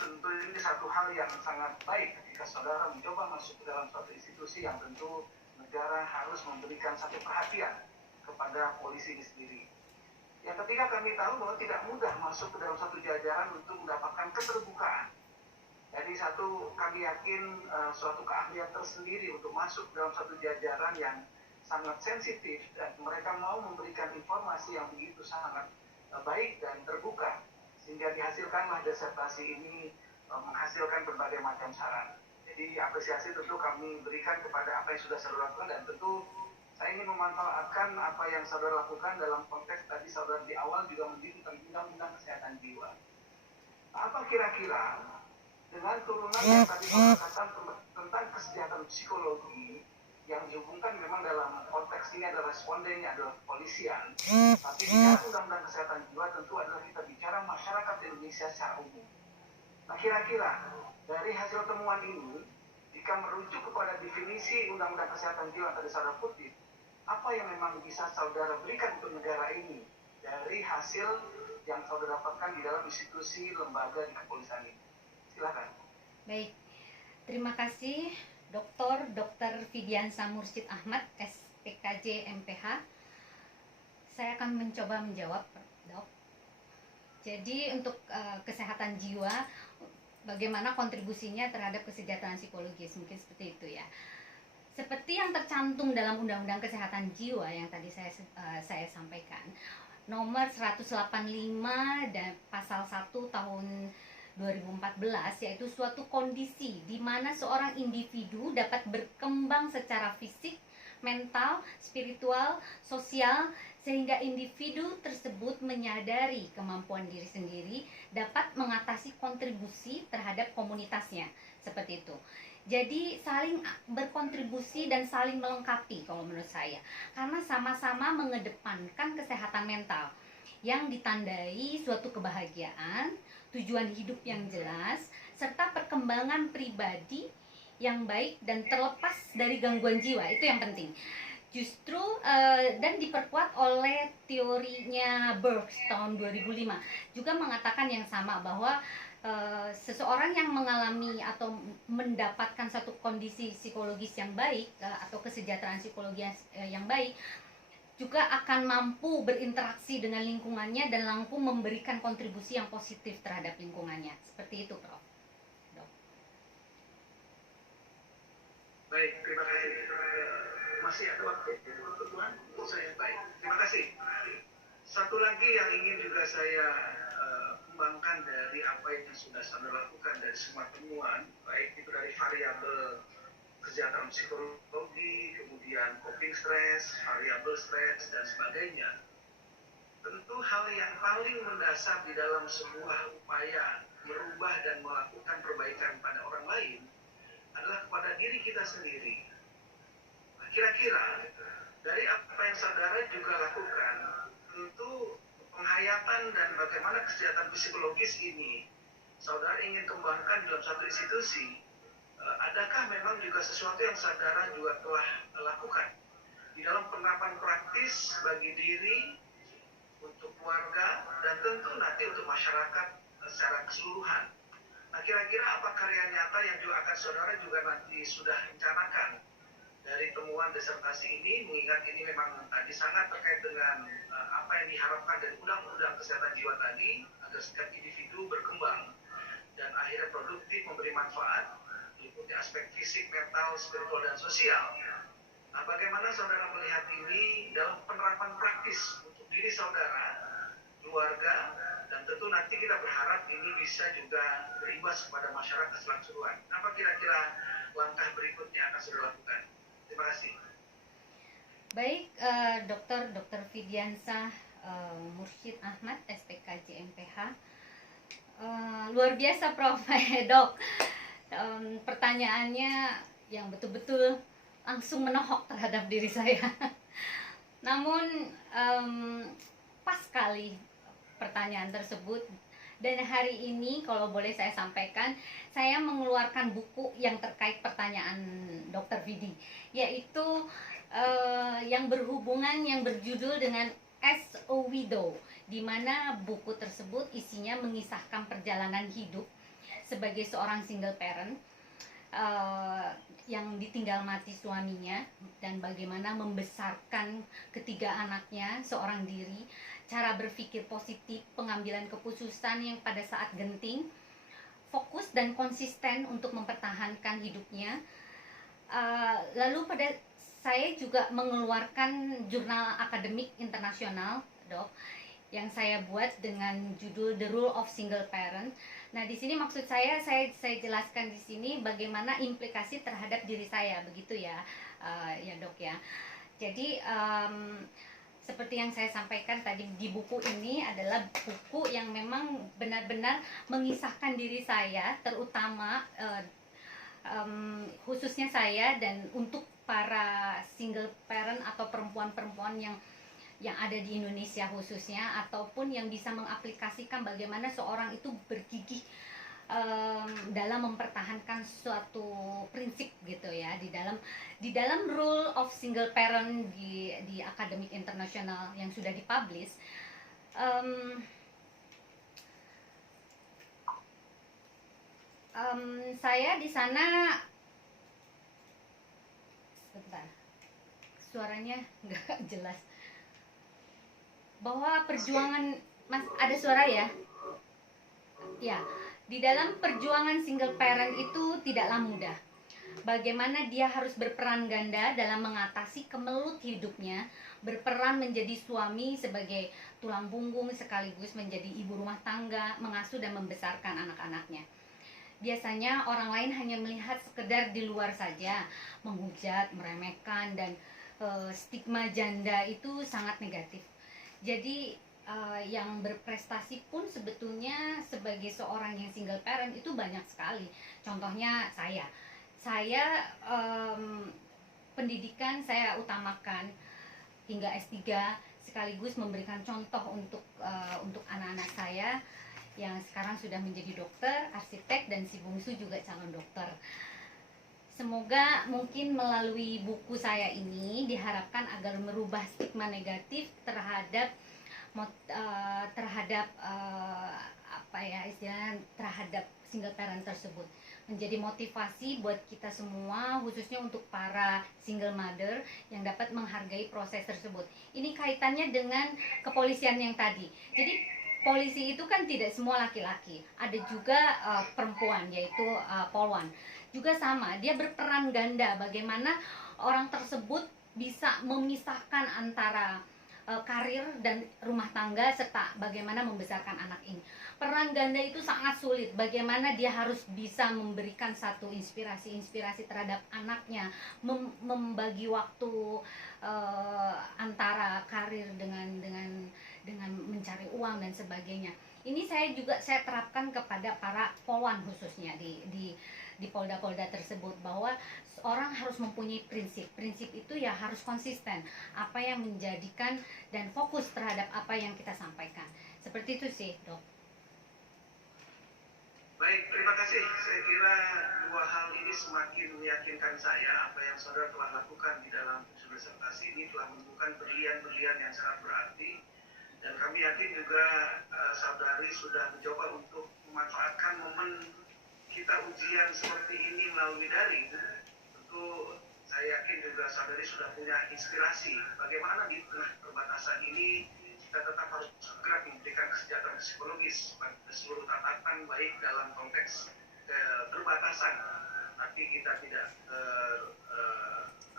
tentu ini satu hal yang sangat baik ketika saudara mencoba masuk ke dalam suatu institusi yang tentu negara harus memberikan satu perhatian kepada polisi ini sendiri. Yang ketiga, kami tahu bahwa tidak mudah masuk ke dalam satu jajaran untuk mendapatkan keterbukaan. Jadi kami yakin suatu keahlian tersendiri untuk masuk dalam satu jajaran yang sangat sensitif dan mereka mau memberikan informasi yang begitu sangat baik dan terbuka, sehingga dihasilkanlah disertasi ini menghasilkan berbagai macam saran. Jadi apresiasi tentu kami berikan kepada apa yang sudah saudara lakukan, dan tentu saya ingin memanfaatkan apa yang saudara lakukan dalam konteks tadi saudara di awal juga menyebut tentang undang-undang kesehatan jiwa. Apa kira-kira dengan turunan yang tadi saudara katakan tentang kesejahteraan psikologi yang dihubungkan memang dalam konteks ini adalah respondennya adalah kepolisian, tapi bicara undang-undang kesehatan jiwa tentu adalah kita bicara masyarakat Indonesia secara umum. Nah, kira-kira dari hasil temuan ini, jika merujuk kepada definisi undang-undang kesehatan jiwa yang tadi saudara kutip, apa yang memang bisa saudara berikan untuk negara ini dari hasil yang saudara dapatkan di dalam institusi lembaga di kepolisian ini? Silakan. Baik, terima kasih Dr. Fidiansa Mursyid Ahmad, SPKJ MPH. Saya akan mencoba menjawab, Dok. Jadi untuk kesehatan jiwa, bagaimana kontribusinya terhadap kesejahteraan psikologis, mungkin seperti itu ya. Seperti yang tercantum dalam Undang-Undang Kesehatan Jiwa yang tadi saya sampaikan, nomor 185 dan pasal 1 tahun 2014, yaitu suatu kondisi di mana seorang individu dapat berkembang secara fisik, mental, spiritual, sosial, sehingga individu tersebut menyadari kemampuan diri sendiri dapat mengatasi kontribusi terhadap komunitasnya, seperti itu. Jadi saling berkontribusi dan saling melengkapi kalau menurut saya, karena sama-sama mengedepankan kesehatan mental yang ditandai suatu kebahagiaan, tujuan hidup yang jelas, serta perkembangan pribadi yang baik dan terlepas dari gangguan jiwa. Itu yang penting. Justru dan diperkuat oleh teorinya Burks tahun 2005 juga mengatakan yang sama, bahwa seseorang yang mengalami atau mendapatkan satu kondisi psikologis yang baik atau kesejahteraan psikologis yang baik juga akan mampu berinteraksi dengan lingkungannya dan mampu memberikan kontribusi yang positif terhadap lingkungannya. Seperti itu, Prof. Dok. Baik, terima kasih. Masih ada waktu pertemuan untuk saya. Baik, terima kasih. Satu lagi yang ingin juga saya kembangkan dari apa yang sudah saudara lakukan dari semua temuan, baik itu dari variabel kesejahteraan psikologi, kemudian coping stress, variabel stress, dan sebagainya. Tentu hal yang paling mendasar di dalam sebuah upaya merubah dan melakukan perbaikan pada orang lain adalah kepada diri kita sendiri. Nah, kira-kira dari apa yang saudara juga lakukan, tentu penghayatan dan bagaimana kesejahteraan psikologis ini saudara ingin kembangkan dalam satu institusi, adakah memang juga sesuatu yang saudara juga telah lakukan di dalam penerapan praktis bagi diri, untuk keluarga, dan tentu nanti untuk masyarakat secara keseluruhan? Nah, kira-kira apa karya nyata yang juga akan saudara juga nanti sudah rencanakan dari temuan disertasi ini, mengingat ini memang tadi sangat terkait dengan apa yang diharapkan dari undang-undang kesehatan jiwa tadi, agar setiap individu berkembang dan akhirnya produktif, memberi manfaat, meliputi aspek fisik, mental, spiritual, dan sosial. Nah, bagaimana saudara melihat ini dalam penerapan praktis untuk diri saudara, keluarga, dan tentu nanti kita berharap ini bisa juga berimbas kepada masyarakat secara keseluruhan. Apa kira-kira langkah berikutnya akan saudara lakukan? Terima kasih. Baik, Dr. Fidiansa Mursyid Ahmad, SPKJ MPH. Luar biasa, Prof. Dok. Pertanyaannya yang betul-betul langsung menohok terhadap diri saya. Namun pas sekali pertanyaan tersebut, dan hari ini kalau boleh saya sampaikan, saya mengeluarkan buku yang terkait pertanyaan Dr. Vidi, yaitu yang berhubungan, yang berjudul dengan As a Widow, di mana buku tersebut isinya mengisahkan perjalanan hidup sebagai seorang single parent yang ditinggal mati suaminya, dan bagaimana membesarkan ketiga anaknya seorang diri, cara berpikir positif, pengambilan keputusan yang pada saat genting, fokus dan konsisten untuk mempertahankan hidupnya. Lalu saya juga mengeluarkan jurnal akademik internasional, Dok, yang saya buat dengan judul The Rule of Single Parent. Nah, di sini maksud saya jelaskan di sini bagaimana implikasi terhadap diri saya, begitu ya, ya Dok ya. Jadi seperti yang saya sampaikan tadi, di buku ini adalah buku yang memang benar-benar mengisahkan diri saya, terutama khususnya saya, dan untuk para single parent atau perempuan-perempuan yang ada di Indonesia khususnya, ataupun yang bisa mengaplikasikan bagaimana seorang itu bergigih dalam mempertahankan suatu prinsip gitu ya, di dalam Rule of Single Parent di akademik internasional yang sudah dipublish. Saya di sana, sebentar, suaranya nggak jelas, bahwa perjuangan, Mas, ada suara ya? Ya, di dalam perjuangan single parent itu tidaklah mudah. Bagaimana dia harus berperan ganda dalam mengatasi kemelut hidupnya, berperan menjadi suami sebagai tulang punggung sekaligus menjadi ibu rumah tangga, mengasuh dan membesarkan anak-anaknya. Biasanya orang lain hanya melihat sekedar di luar saja, menghujat, meremehkan, dan stigma janda itu sangat negatif. Jadi yang berprestasi pun sebetulnya sebagai seorang yang single parent itu banyak sekali. Contohnya saya pendidikan saya utamakan hingga S3, sekaligus memberikan contoh untuk anak-anak saya yang sekarang sudah menjadi dokter, arsitek, dan si bungsu juga calon dokter. Semoga mungkin melalui buku saya ini diharapkan agar merubah stigma negatif terhadap terhadap single parent tersebut, menjadi motivasi buat kita semua, khususnya untuk para single mother yang dapat menghargai proses tersebut. Ini kaitannya dengan kepolisian yang tadi. Jadi polisi itu kan tidak semua laki-laki, ada juga perempuan, yaitu polwan. Juga sama, dia berperan ganda bagaimana orang tersebut bisa memisahkan antara karir dan rumah tangga serta bagaimana membesarkan anak ini. Peran ganda itu sangat sulit, bagaimana dia harus bisa memberikan satu inspirasi terhadap anaknya, membagi waktu antara karir dengan mencari uang dan sebagainya. Ini saya terapkan kepada para polwan khususnya di polda-polda tersebut, bahwa orang harus mempunyai prinsip itu ya harus konsisten, apa yang menjadikan dan fokus terhadap apa yang kita sampaikan. Seperti itu sih, Dok. Baik, terima kasih. Saya kira dua hal ini semakin meyakinkan saya apa yang saudara telah lakukan di dalam disertasi ini telah menemukan berlian-berlian yang sangat berarti, dan kami yakin juga saudari sudah mencoba untuk memanfaatkan momen kita ujian seperti ini melalui daring. Tentu saya yakin juga saudari sudah punya inspirasi bagaimana di tengah perbatasan ini kita tetap harus segera memberikan kesejahteraan psikologis pada seluruh tatapan, baik dalam konteks perbatasan, tapi kita tidak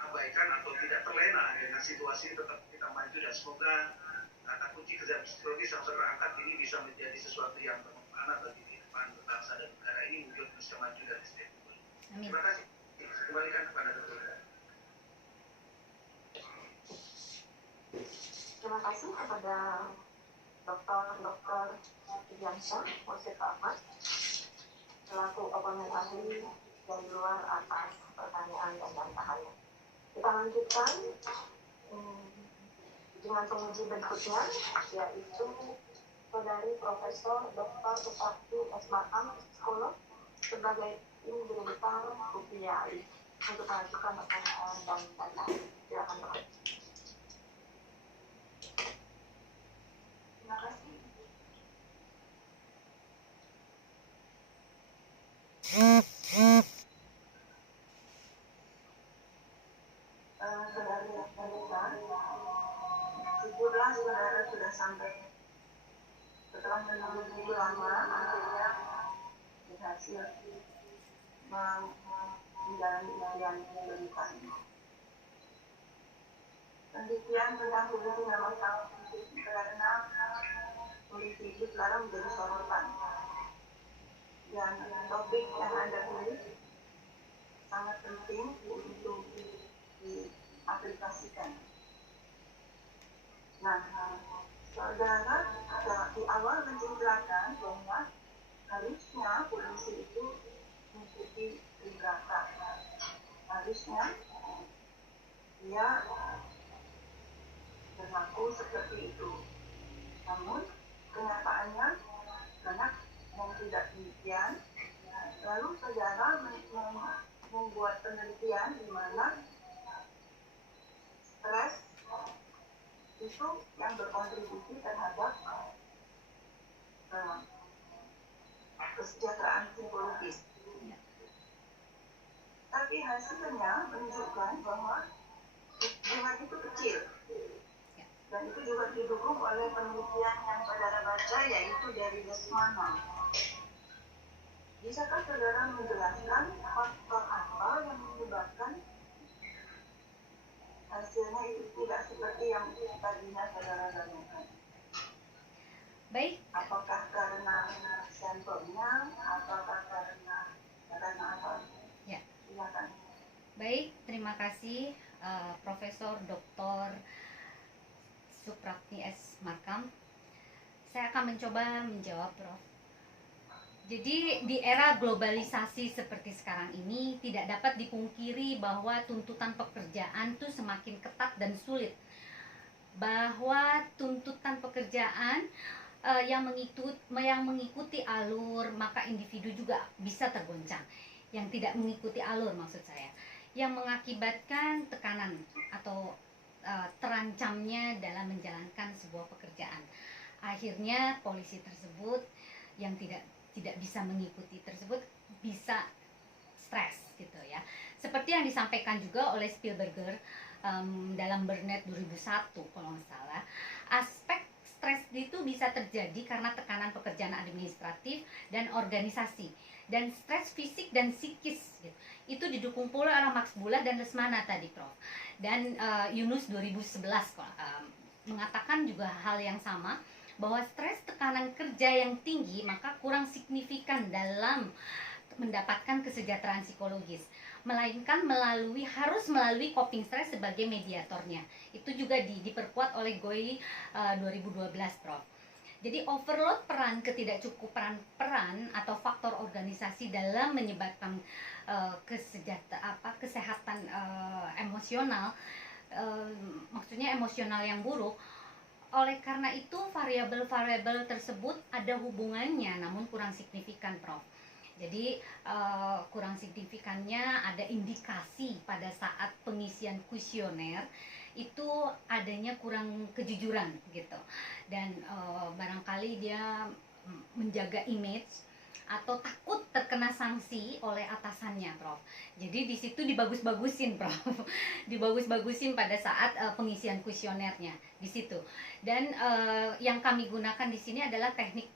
abaikan atau tidak terlena dengan situasi, tetap kita maju, dan semoga kata kunci kesejahteraan psikologis yang saudara angkat ini bisa menjadi sesuatu yang bermanfaat bagi kehidupan bangsa dan negara ini, wujud bisa maju dari setiap. Terima kasih. Saya kembalikan kepada Dr. Terima kasih kepada Dr. Fidiansyah Mursyid Ahmad selaku oponent ahli dari luar atas pertanyaan dan bantahannya. Kita lanjutkan dengan penguji berikutnya, yaitu saudari Profesor Dr. Suprapti Esma'am, psikolog, sebagai bintang UPI untuk mengajukan pertanyaan dan bantahan. Silakan, Dok. Terima kasih. Saudari Vanessa, syukurlah saudara sudah sampai setelah menunggu begitu lama, akhirnya berhasil menjalani ujian pendidikan. Pendidikan tentang polisi memang sangat penting karena polisi itu sekarang menjadi sorotan. Dan topik yang Anda tulis sangat penting untuk diaplikasikan. Nah, saudara di awal menceritakan bahwa harusnya polisi itu mengikuti Tribrata. Harusnya dia berlaku seperti itu. Namun kenyataannya banyak yang tidak demikian. Lalu saudara membuat penelitian di mana stres itu yang berkontribusi terhadap kesejahteraan psikologis. Tapi hasilnya menunjukkan bahwa jumlah itu kecil. Dan itu juga didukung oleh penelitian yang saudara baca, yaitu dari Lesmana. Bisakah saudara menjelaskan faktor apa yang menyebabkan hasilnya itu tidak seperti yang tadinya saudara tanyakan? Baik. Apakah karena sampelnya, apakah karena apa? Ya. Silakan. Baik, terima kasih Profesor Dr. Supratni S. Markam. Saya akan mencoba menjawab, Prof. Jadi di era globalisasi seperti sekarang ini tidak dapat dipungkiri bahwa tuntutan pekerjaan itu semakin ketat dan sulit. Bahwa tuntutan pekerjaan yang mengikuti alur, maka individu juga bisa tergoncang. Yang tidak mengikuti alur maksud saya, yang mengakibatkan tekanan atau terancamnya dalam menjalankan sebuah pekerjaan. Akhirnya polisi tersebut yang tidak bisa mengikuti tersebut bisa stres gitu ya. Seperti yang disampaikan juga oleh Spielberger dalam Burnout 2001 kalau nggak salah, aspek stres itu bisa terjadi karena tekanan pekerjaan administratif dan organisasi, dan stres fisik dan psikis gitu. Itu didukung pula oleh Max Bulla dan Lesmana tadi, Prof. Dan Yunus 2011 mengatakan juga hal yang sama, bahwa stres tekanan kerja yang tinggi maka kurang signifikan dalam mendapatkan kesejahteraan psikologis, melainkan harus melalui coping stress sebagai mediatornya. Itu juga diperkuat oleh Goi 2012, Prof. Jadi overload peran ketidakcukupan peran atau faktor organisasi dalam menyebabkan kesehatan emosional, maksudnya emosional yang buruk. Oleh karena itu variabel-variabel tersebut ada hubungannya namun kurang signifikan, Prof. Jadi kurang signifikannya ada indikasi pada saat pengisian kuesioner itu adanya kurang kejujuran gitu, dan barangkali dia menjaga image atau takut terkena sanksi oleh atasannya, Prof. Jadi di situ dibagus-bagusin, Prof. Dibagus-bagusin pada saat pengisian kuesionernya di situ. Dan yang kami gunakan di sini adalah teknik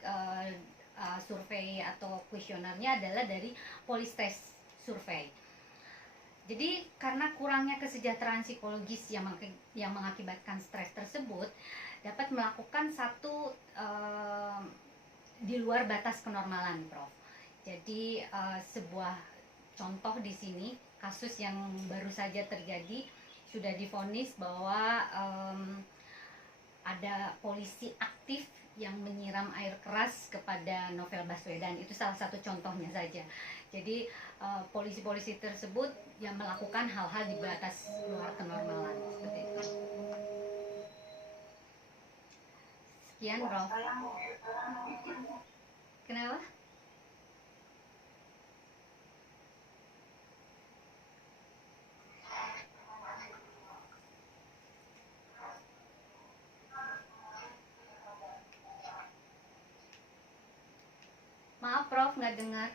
survei atau kuesionernya adalah dari Polystress survei. Jadi karena kurangnya kesejahteraan psikologis yang mengakibatkan stres tersebut dapat melakukan satu di luar batas kenormalan, Prof. Jadi sebuah contoh di sini kasus yang baru saja terjadi, sudah divonis bahwa ada polisi aktif yang menyiram air keras kepada Novel Baswedan. Itu salah satu contohnya saja. Jadi polisi-polisi tersebut yang melakukan hal-hal di batas luar kenormalan seperti itu. Sekian, Prof. Kenapa? Maaf, Prof, nggak dengar.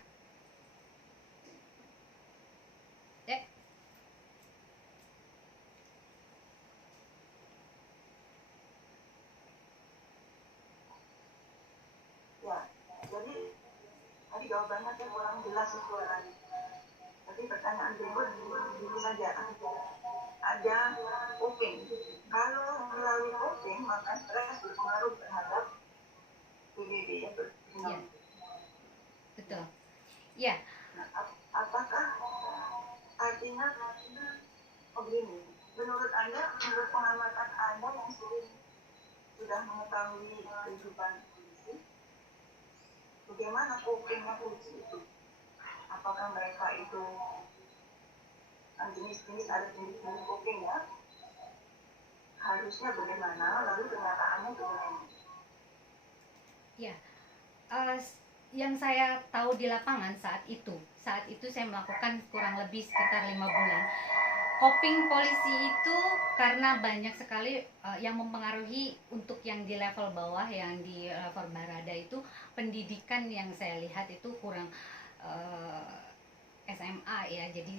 jawabannya kan kurang jelas suaranya. Tapi pertanyaan berikut dulu saja. Ada coping. Kalau melalui coping, maka stres berpengaruh terhadap PBB ya. Ya, betul. Ya, Nah, apakah artinya begini? Menurut Anda, menurut pengamatan Anda yang sudah mengetahui kehidupan polisi, bagaimana copingnya polisi itu? Apakah mereka itu jenis-jenis ada jenis-jenis coping ya? Harusnya bagaimana? Lalu kenyataannya bagaimana? ya. Yang saya tahu di lapangan saat itu saya melakukan kurang lebih sekitar 5 bulan. Coping polisi itu karena banyak sekali yang mempengaruhi untuk yang di level bawah, yang di level barada itu pendidikan yang saya lihat itu kurang SMA ya, jadi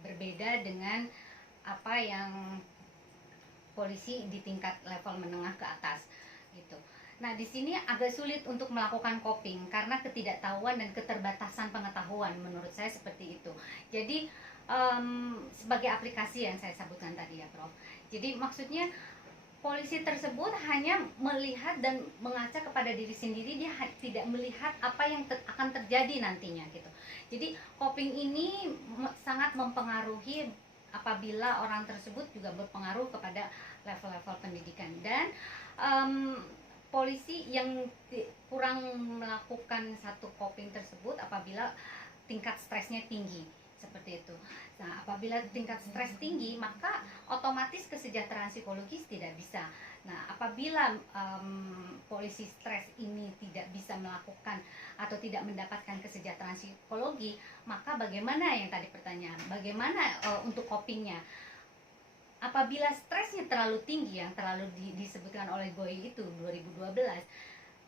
berbeda dengan apa yang polisi di tingkat level menengah ke atas gitu. Nah, di sini agak sulit untuk melakukan coping karena ketidaktahuan dan keterbatasan pengetahuan, menurut saya seperti itu. Jadi sebagai aplikasi yang saya sebutkan tadi ya, Prof. Jadi maksudnya polisi tersebut hanya melihat dan mengaca kepada diri sendiri, dia tidak melihat apa yang akan terjadi nantinya gitu. Jadi coping ini sangat mempengaruhi apabila orang tersebut juga berpengaruh kepada level-level pendidikan. Dan polisi yang kurang melakukan satu coping tersebut apabila tingkat stresnya tinggi, seperti itu. Nah, apabila tingkat stres tinggi, maka otomatis kesejahteraan psikologis tidak bisa. Nah, apabila polisi stres ini tidak bisa melakukan atau tidak mendapatkan kesejahteraan psikologi, maka bagaimana yang tadi pertanyaan, bagaimana untuk copingnya? Apabila stresnya terlalu tinggi, yang terlalu disebutkan oleh Goy itu 2012,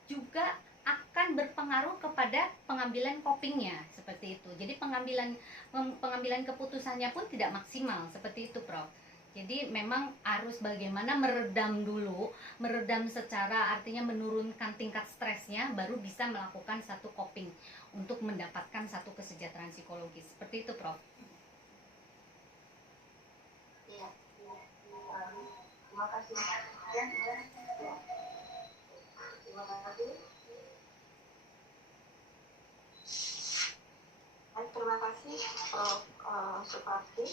juga akan berpengaruh kepada pengambilan copingnya, seperti itu. Jadi pengambilan keputusannya pun tidak maksimal, seperti itu, Prof. Jadi memang harus bagaimana meredam dulu, meredam secara artinya menurunkan tingkat stresnya, baru bisa melakukan satu coping untuk mendapatkan satu kesejahteraan psikologis, seperti itu, Prof. Iya. Terima kasih. Ya. Terima kasih. Terima kasih Prof. Suprapti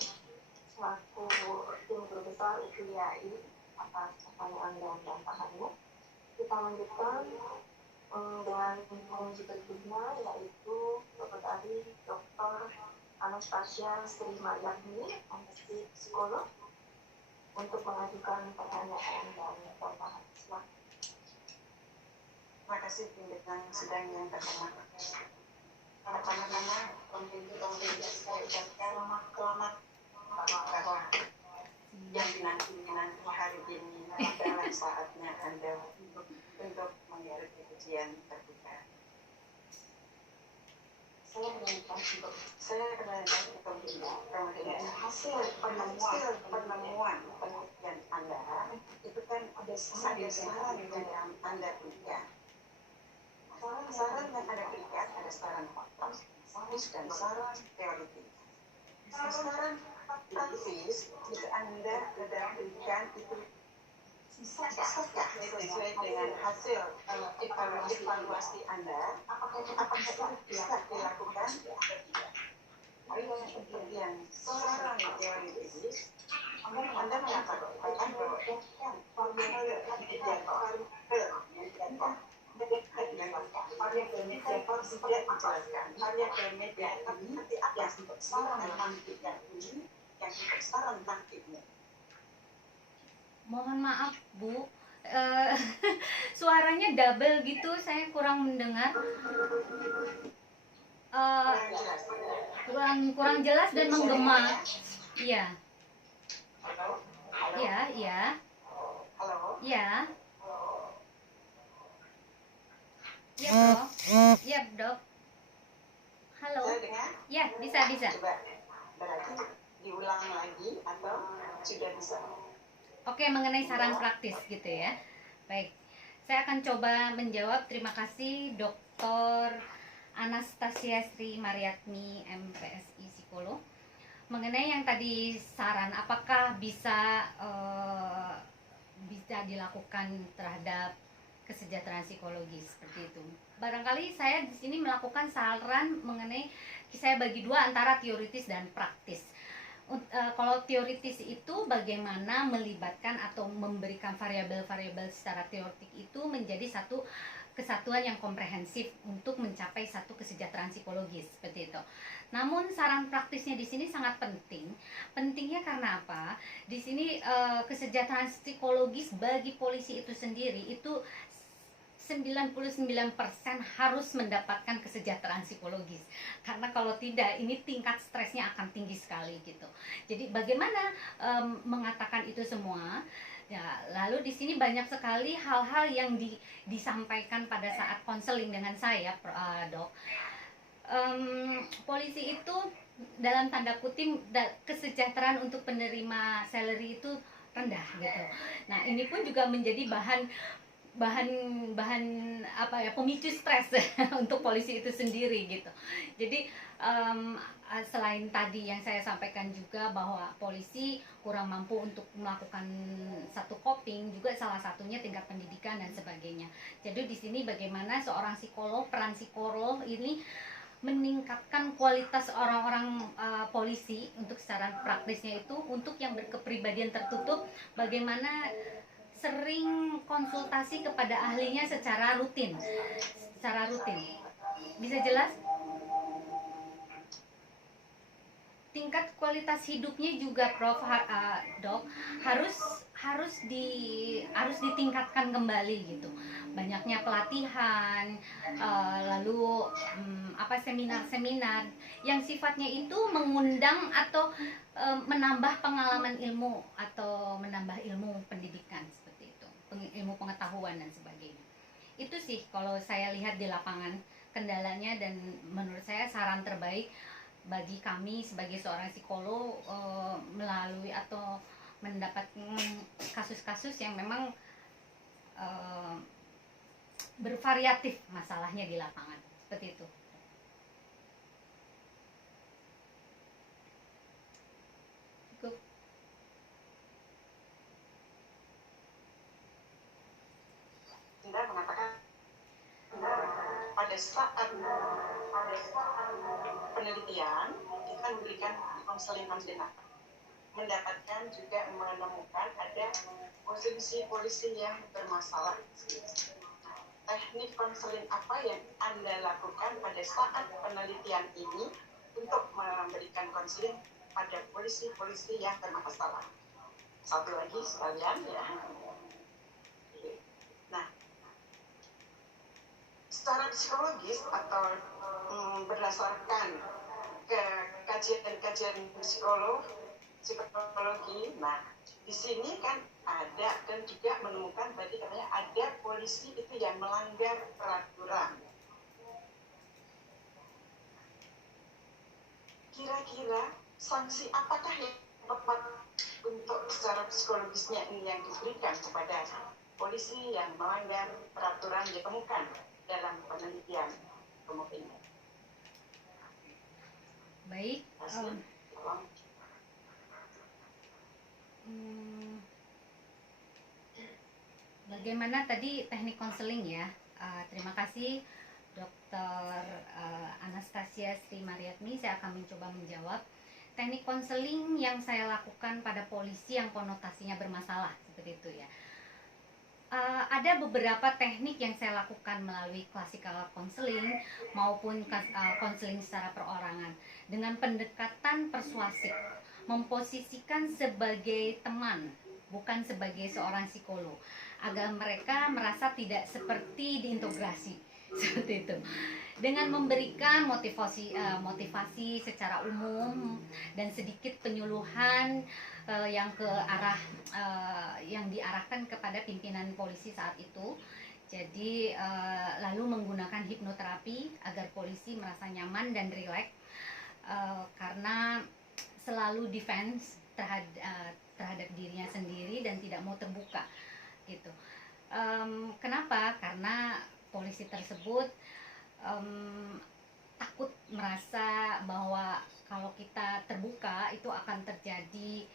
selaku tim guru besar UPIAI atas pertanyaan dan tantangannya. Kita lanjutkan dengan penguji berikutnya, yaitu Bapak Tadi Dr. Anastasia Sri Mariani, MSc Psikolog, untuk mengajukan pertanyaan dan tantangan. Terima kasih pimpinan sidang yang terhormat. Pertama-tama, pemimpin saya ucapkan selamat bahwa yang dinanti hari ini adalah saatnya Anda untuk mengikuti ujian terbuka. Saya berada kemudian hasil penemuan penelitian Anda itu kan ada saran yang Anda berikan. Saran yang Anda berikan ada saran fakta, dan saran teoritis. Saran praktis jika Anda sudah berikan itu sesuai dengan hasil evaluasi Anda, apakah itu bisa dilakukan atau tidak? Kemudian saran teoritis, Anda mengatakan bahwa variabelnya tidak dijelaskan. Variabelnya nanti apa saran nantinya ini yang saran nantinya. Mohon maaf, Bu. Suaranya double gitu, saya kurang mendengar. Kurang jelas dan menggema. Iya. Iya, iya. Halo. Iya. Iya, Dok. Iya, Dok. Halo. Saya dengar? Ya, bisa. Coba, berarti diulang lagi atau sudah bisa? Oke, mengenai saran praktis gitu ya. Baik, saya akan coba menjawab. Terima kasih Dr. Anastasia Anastasia Sri Mariatmi, MPSI Psikolog. Mengenai yang tadi saran, apakah bisa dilakukan terhadap kesejahteraan psikologis seperti itu. Barangkali saya di sini melakukan saran mengenai, saya bagi dua antara teoritis dan praktis. Kalau teoritis itu bagaimana melibatkan atau memberikan variabel-variabel secara teoretik itu menjadi satu kesatuan yang komprehensif untuk mencapai satu kesejahteraan psikologis seperti itu. Namun saran praktisnya di sini sangat penting. Pentingnya karena apa? Di sini kesejahteraan psikologis bagi polisi itu sendiri itu 99% harus mendapatkan kesejahteraan psikologis, karena kalau tidak ini tingkat stresnya akan tinggi sekali gitu. Jadi bagaimana mengatakan itu semua? Ya, lalu di sini banyak sekali hal-hal yang disampaikan pada saat konseling dengan saya, Dok. Polisi itu dalam tanda kutip kesejahteraan untuk penerima salary itu rendah gitu. Nah, ini pun juga menjadi bahan apa ya, pemicu stres untuk polisi itu sendiri gitu. Jadi selain tadi yang saya sampaikan juga bahwa polisi kurang mampu untuk melakukan satu coping, juga salah satunya tingkat pendidikan dan sebagainya. Jadi di sini bagaimana seorang psikolog, peran psikolog ini meningkatkan kualitas orang-orang polisi untuk secara praktisnya itu, untuk yang berkepribadian tertutup, bagaimana sering konsultasi kepada ahlinya secara rutin. Bisa jelas? Tingkat kualitas hidupnya juga, Prof, Dok, harus ditingkatkan kembali gitu. Banyaknya pelatihan, lalu seminar-seminar yang sifatnya itu mengundang atau menambah pengalaman ilmu atau menambah ilmu pendidikan seperti itu, ilmu pengetahuan dan sebagainya. Itu sih kalau saya lihat di lapangan kendalanya, dan menurut saya saran terbaik bagi kami sebagai seorang psikolog melalui atau mendapat kasus-kasus yang memang bervariatif masalahnya di lapangan seperti itu. Cukup. Anda mengatakan pada saat penelitian kita memberikan konseling, mendapatkan juga menemukan ada polisi yang bermasalah. Teknik konseling apa yang Anda lakukan pada saat penelitian ini untuk memberikan konseling pada polisi yang bermasalah? Satu lagi sekalian ya. Nah, secara psikologis atau berdasarkan ke kajian psikologi, nah di sini kan ada dan juga menemukan tadi katanya ada polisi itu yang melanggar peraturan. Kira-kira sanksi apakah yang tepat untuk secara psikologisnya ini yang diberikan kepada polisi yang melanggar peraturan ditemukan dalam penelitian kemudian? Baik. Bagaimana tadi teknik konseling ya? Terima kasih Dr. Anastasia Sri Mariatmi. Saya akan mencoba menjawab. Teknik konseling yang saya lakukan pada polisi yang konotasinya bermasalah seperti itu ya. Ada beberapa teknik yang saya lakukan melalui classical counseling maupun konseling secara perorangan dengan pendekatan persuasif, memposisikan sebagai teman bukan sebagai seorang psikolog, agar mereka merasa tidak seperti diintegrasi seperti itu, dengan memberikan motivasi secara umum dan sedikit penyuluhan yang ke arah yang diarahkan kepada pimpinan polisi saat itu. Jadi lalu menggunakan hipnoterapi agar polisi merasa nyaman dan rileks, karena selalu defense terhadap dirinya sendiri dan tidak mau terbuka gitu. Kenapa? Karena polisi tersebut takut merasa bahwa kalau kita terbuka itu akan terjadi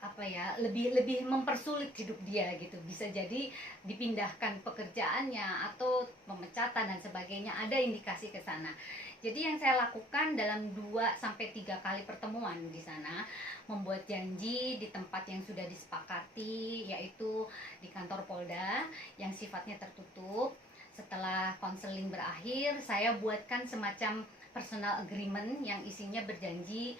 apa ya, lebih mempersulit hidup dia gitu. Bisa jadi dipindahkan pekerjaannya atau pemecatan dan sebagainya, ada indikasi ke sana. Jadi yang saya lakukan dalam 2 sampai 3 kali pertemuan di sana, membuat janji di tempat yang sudah disepakati, yaitu di kantor Polda yang sifatnya tertutup. Setelah konseling berakhir, saya buatkan semacam personal agreement yang isinya berjanji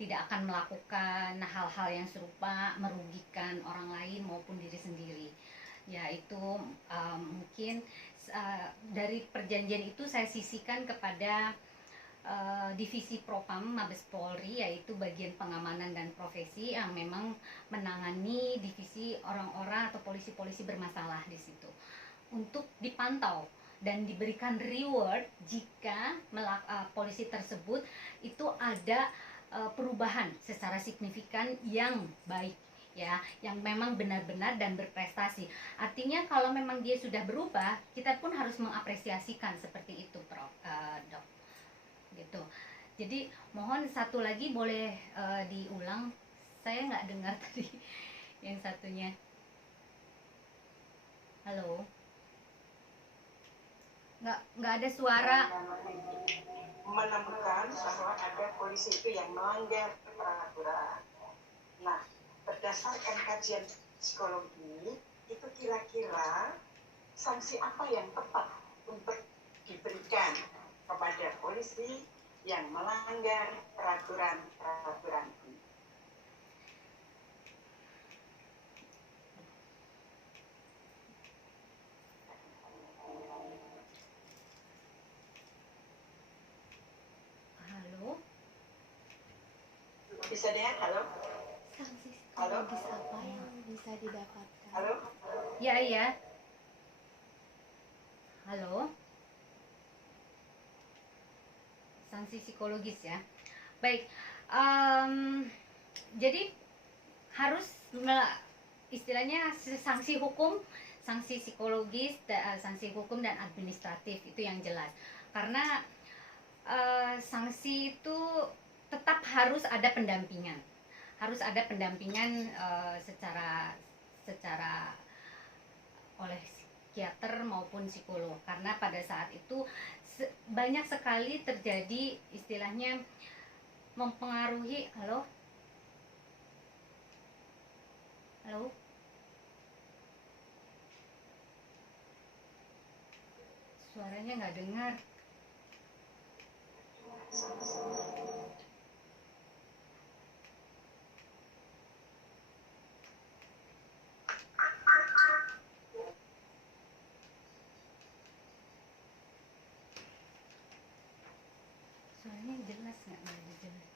tidak akan melakukan hal-hal yang serupa merugikan orang lain maupun diri sendiri. Yaitu mungkin dari perjanjian itu saya sisihkan kepada divisi Propam Mabes Polri, yaitu bagian pengamanan dan profesi yang memang menangani divisi orang-orang atau polisi-polisi bermasalah di situ, untuk dipantau dan diberikan reward jika polisi tersebut itu ada perubahan secara signifikan yang baik, ya, yang memang benar-benar dan berprestasi. Artinya kalau memang dia sudah berubah, kita pun harus mengapresiasikan seperti itu, Dok. Gitu. Jadi mohon satu lagi boleh diulang, saya nggak dengar tadi yang satunya. Halo, nggak ada suara. Menemukan bahwa ada polisi itu yang melanggar peraturan. Nah, berdasarkan kajian psikologi, itu kira-kira sanksi apa yang tepat untuk diberikan kepada polisi yang melanggar peraturan ini? Halo, Bisa dengar? Halo? Sanksi Halo? psikologis apa yang bisa didapatkan? Halo? ya, ya. Halo, sanksi psikologis ya. Baik, jadi harus istilahnya sanksi hukum, sanksi psikologis, sanksi hukum dan administratif itu yang jelas. Karena sanksi itu tetap harus ada pendampingan, secara oleh psikiater maupun psikolog, karena pada saat itu banyak sekali terjadi istilahnya mempengaruhi. Halo, suaranya nggak dengar. Suaranya jelas nggak jelas?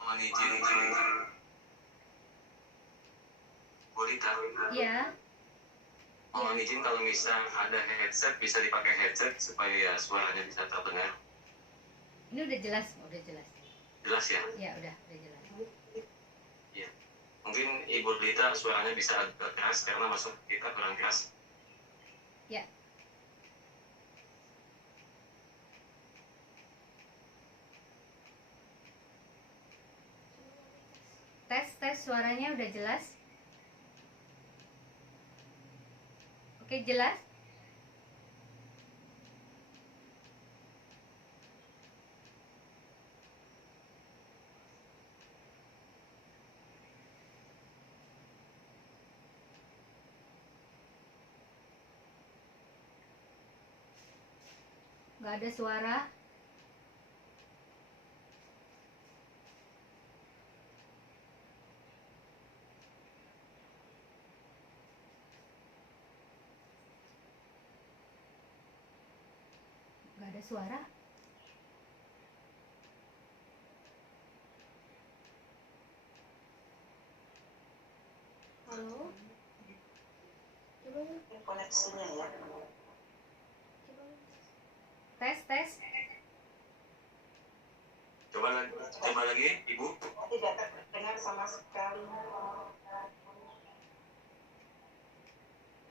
Mohon izin, Burita. Iya. Mohon izin kalau misal ada headset, bisa dipakai headset supaya suaranya bisa terdengar. Ini udah jelas. Jelas ya? Ya, udah jelas. Ya. Mungkin Ibu Burita suaranya bisa agak keras karena masuk kita kurang keras. Ya. Tes suaranya udah jelas? Oke, jelas? Nggak ada suara? Nggak ada suara? Halo? Coba Koneksinya ya. Tes. Coba lagi, Ibu. Tidak terdengar sama sekali.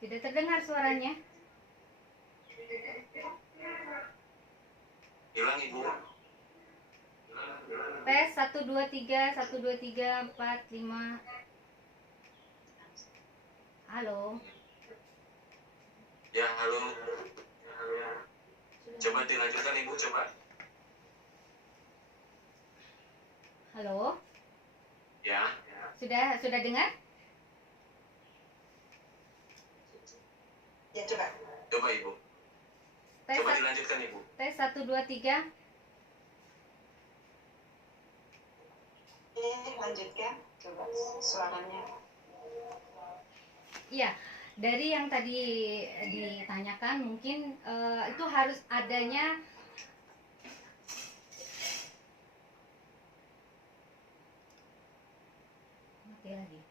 Tidak terdengar suaranya. Hilang Ibu. Tes 1 2 3 1 2 3 4 5. Halo. Ya, halo. Coba dilanjutkan Ibu, coba. Halo. Ya. Sudah dengar? Ya, coba. Coba Ibu. Tes Coba dilanjutkan Ibu. tes 1 2 3. Lanjutkan. Coba suaranya. Iya, dari yang tadi ditanyakan mungkin itu harus adanya mati lagi.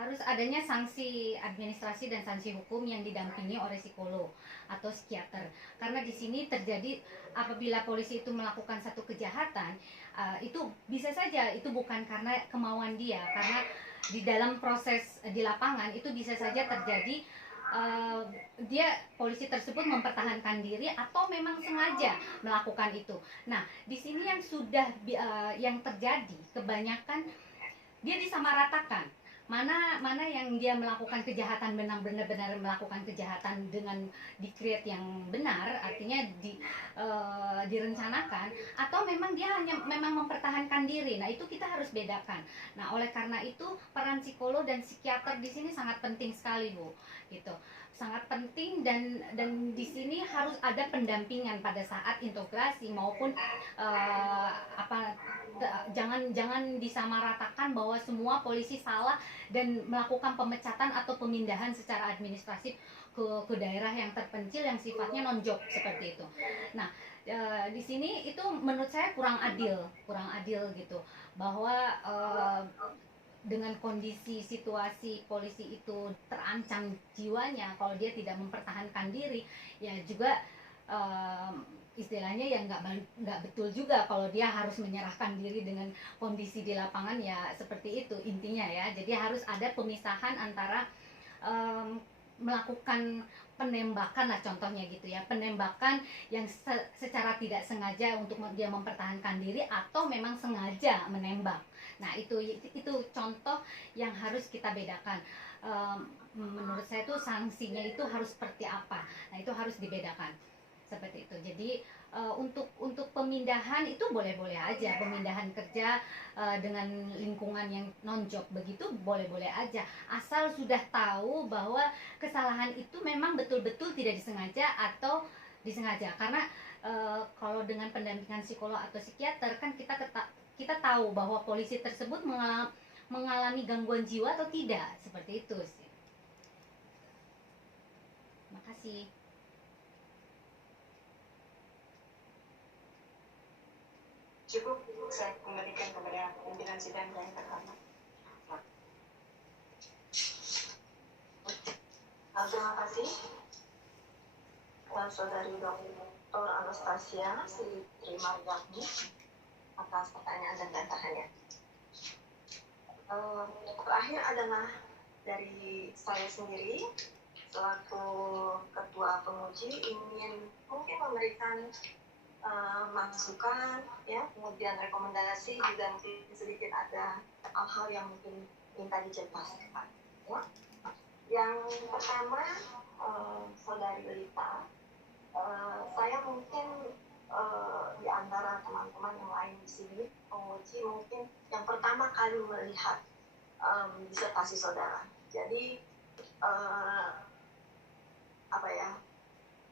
Harus adanya sanksi administrasi dan sanksi hukum yang didampingi oleh psikolog atau psikiater. Karena di sini terjadi apabila polisi itu melakukan satu kejahatan, itu bisa saja itu bukan karena kemauan dia, karena di dalam proses di lapangan itu bisa saja terjadi polisi tersebut mempertahankan diri atau memang sengaja melakukan itu. Nah, di sini yang yang terjadi kebanyakan dia disamaratakan. Mana yang dia melakukan kejahatan benar-benar melakukan kejahatan dengan di-create yang benar, artinya direncanakan, atau memang dia hanya memang mempertahankan diri. Nah, itu kita harus bedakan. Nah, oleh karena itu peran psikolog dan psikiater di sini sangat penting sekali, Bu. Gitu. Sangat penting dan di sini harus ada pendampingan pada saat integrasi maupun jangan disamaratakan bahwa semua polisi salah dan melakukan pemecatan atau pemindahan secara administratif ke daerah yang terpencil yang sifatnya non-job seperti itu. Nah, di sini itu menurut saya kurang adil gitu, bahwa dengan kondisi situasi polisi itu terancam jiwanya, kalau dia tidak mempertahankan diri, ya juga istilahnya ya nggak betul juga kalau dia harus menyerahkan diri dengan kondisi di lapangan, ya seperti itu intinya ya. Jadi harus ada pemisahan antara melakukan penembakan lah contohnya gitu ya, penembakan yang secara tidak sengaja untuk dia mempertahankan diri atau memang sengaja menembak. Nah, itu contoh yang harus kita bedakan. Menurut saya itu sanksinya itu harus seperti apa. Nah, itu harus dibedakan seperti itu. Jadi untuk pemindahan itu boleh-boleh aja, pemindahan kerja dengan lingkungan yang non-job begitu boleh-boleh aja, asal sudah tahu bahwa kesalahan itu memang betul-betul tidak disengaja atau disengaja. Karena kalau dengan pendampingan psikolog atau psikiater kan kita tahu bahwa polisi tersebut mengalami gangguan jiwa atau tidak, seperti itu sih. Makasih. Cukup saya kembalikan kepada pimpinan sidang yang terhormat. Terima kasih Saudari Dr. Anastasia Sri Margani atas pertanyaan dan bantahannya. Terakhir adalah dari saya sendiri selaku ketua penguji ingin mungkin memberikan masukan ya, kemudian rekomendasi, juga mungkin sedikit ada hal-hal yang mungkin minta dijelaskan ya. Yang pertama, Saudari Lita, saya mungkin di antara teman-teman yang lain di sini penguji mungkin yang pertama kali melihat disertasi saudara. Jadi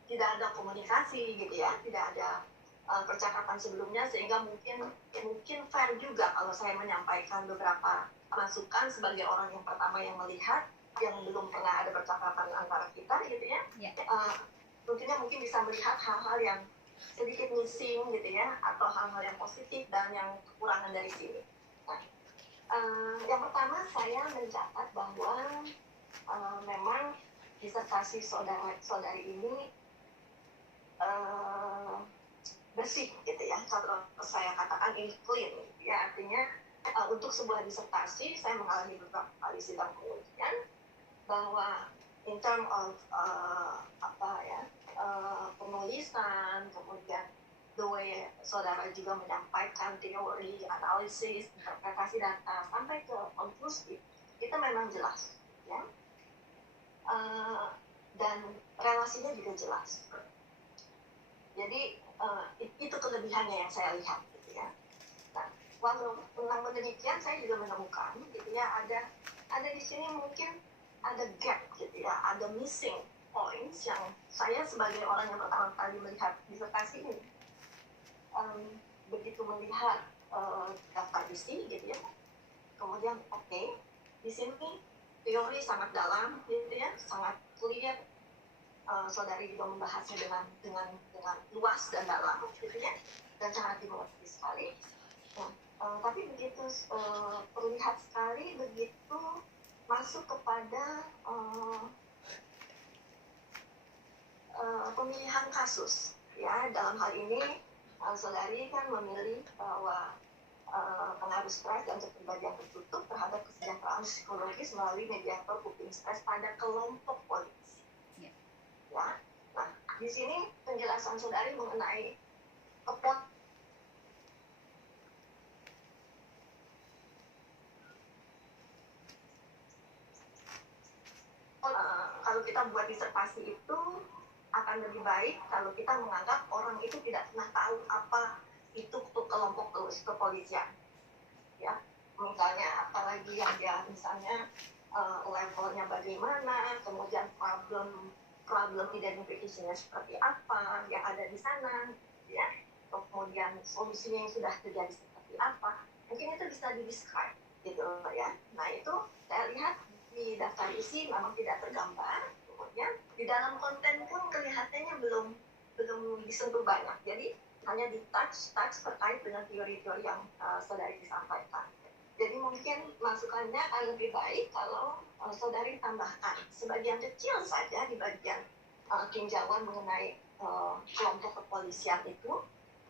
tidak ada komunikasi gitu ya, tidak ada percakapan sebelumnya, sehingga mungkin fair juga kalau saya menyampaikan beberapa masukan sebagai orang yang pertama yang melihat, yang belum pernah ada percakapan antara kita gitu ya. Mungkin bisa melihat hal-hal yang sedikit missing gitu ya, atau hal-hal yang positif dan yang kekurangan dari sini. Nah, yang pertama saya mencatat bahwa memang disertasi saudari ini bersih gitu ya, kalau saya katakan ini clean ya, artinya untuk sebuah disertasi saya mengalami beberapa kali sidang pengujian bahwa in term of penulisan, pegawai saudara juga menyampaikan teori, analisis, interpretasi data sampai ke konklusi, itu memang jelas, ya. Dan relasinya juga jelas. Jadi itu kelebihannya yang saya lihat, gitu ya. Nah, namun demikian saya juga menemukan, gitu ya, ada di sini mungkin ada gap, gitu ya, ada missing points yang saya sebagai orang yang pertama kali melihat disertasi ini, begitu melihat daftar isi, gitu ya, kemudian di sini teori sangat dalam, gitu ya, sangat clear. Saudari juga membahasnya dengan luas dan dalam, gitu ya, dan sangat dimengerti sekali. Tapi begitu terlihat sekali begitu masuk kepada pemilihan kasus, ya. Dalam hal ini saudari kan memilih bahwa pengaruh stres dan kepribadian tertutup terhadap kesejahteraan psikologis melalui mediator coping stress pada kelompok polisi. Ya. Nah, di sini penjelasan saudari mengenai kalau kita buat disertasi itu akan lebih baik kalau kita menganggap orang itu tidak pernah tahu apa itu kelompok kepolisian, ya. Misalnya apalagi yang dia misalnya levelnya bagaimana, kemudian problem identification-nya seperti apa yang ada di sana, ya. Kemudian solusinya yang sudah terjadi seperti apa, mungkin itu bisa di-describe, gitu ya. Nah, itu saya lihat di daftar isi memang tidak tergambar, kemudian di dalam konten pun kelihatannya belum disentuh banyak, jadi hanya di touch terkait dengan teori-teori yang saudari disampaikan. Jadi mungkin masukannya akan lebih baik kalau saudari tambahkan sebagian kecil saja di bagian tinjauan mengenai kelompok kepolisian itu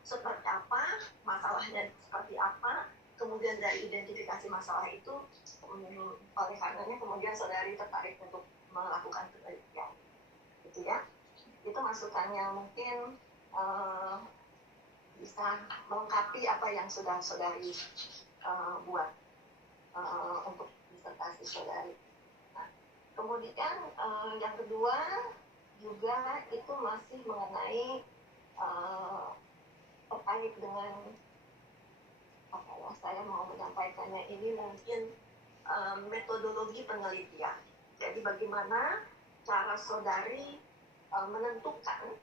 seperti apa, masalahnya seperti apa, kemudian dari identifikasi masalah itu, oleh karenanya kemudian saudari tertarik untuk melakukan penelitian, gitu ya. Itu masukannya mungkin bisa melengkapi apa yang sudah saudari buat untuk disertasi saudari. Nah, kemudian yang kedua juga itu masih mengenai terkait dengan apa ya, saya mau menyampaikannya ini mungkin metodologi penelitian. Jadi bagaimana cara saudari menentukan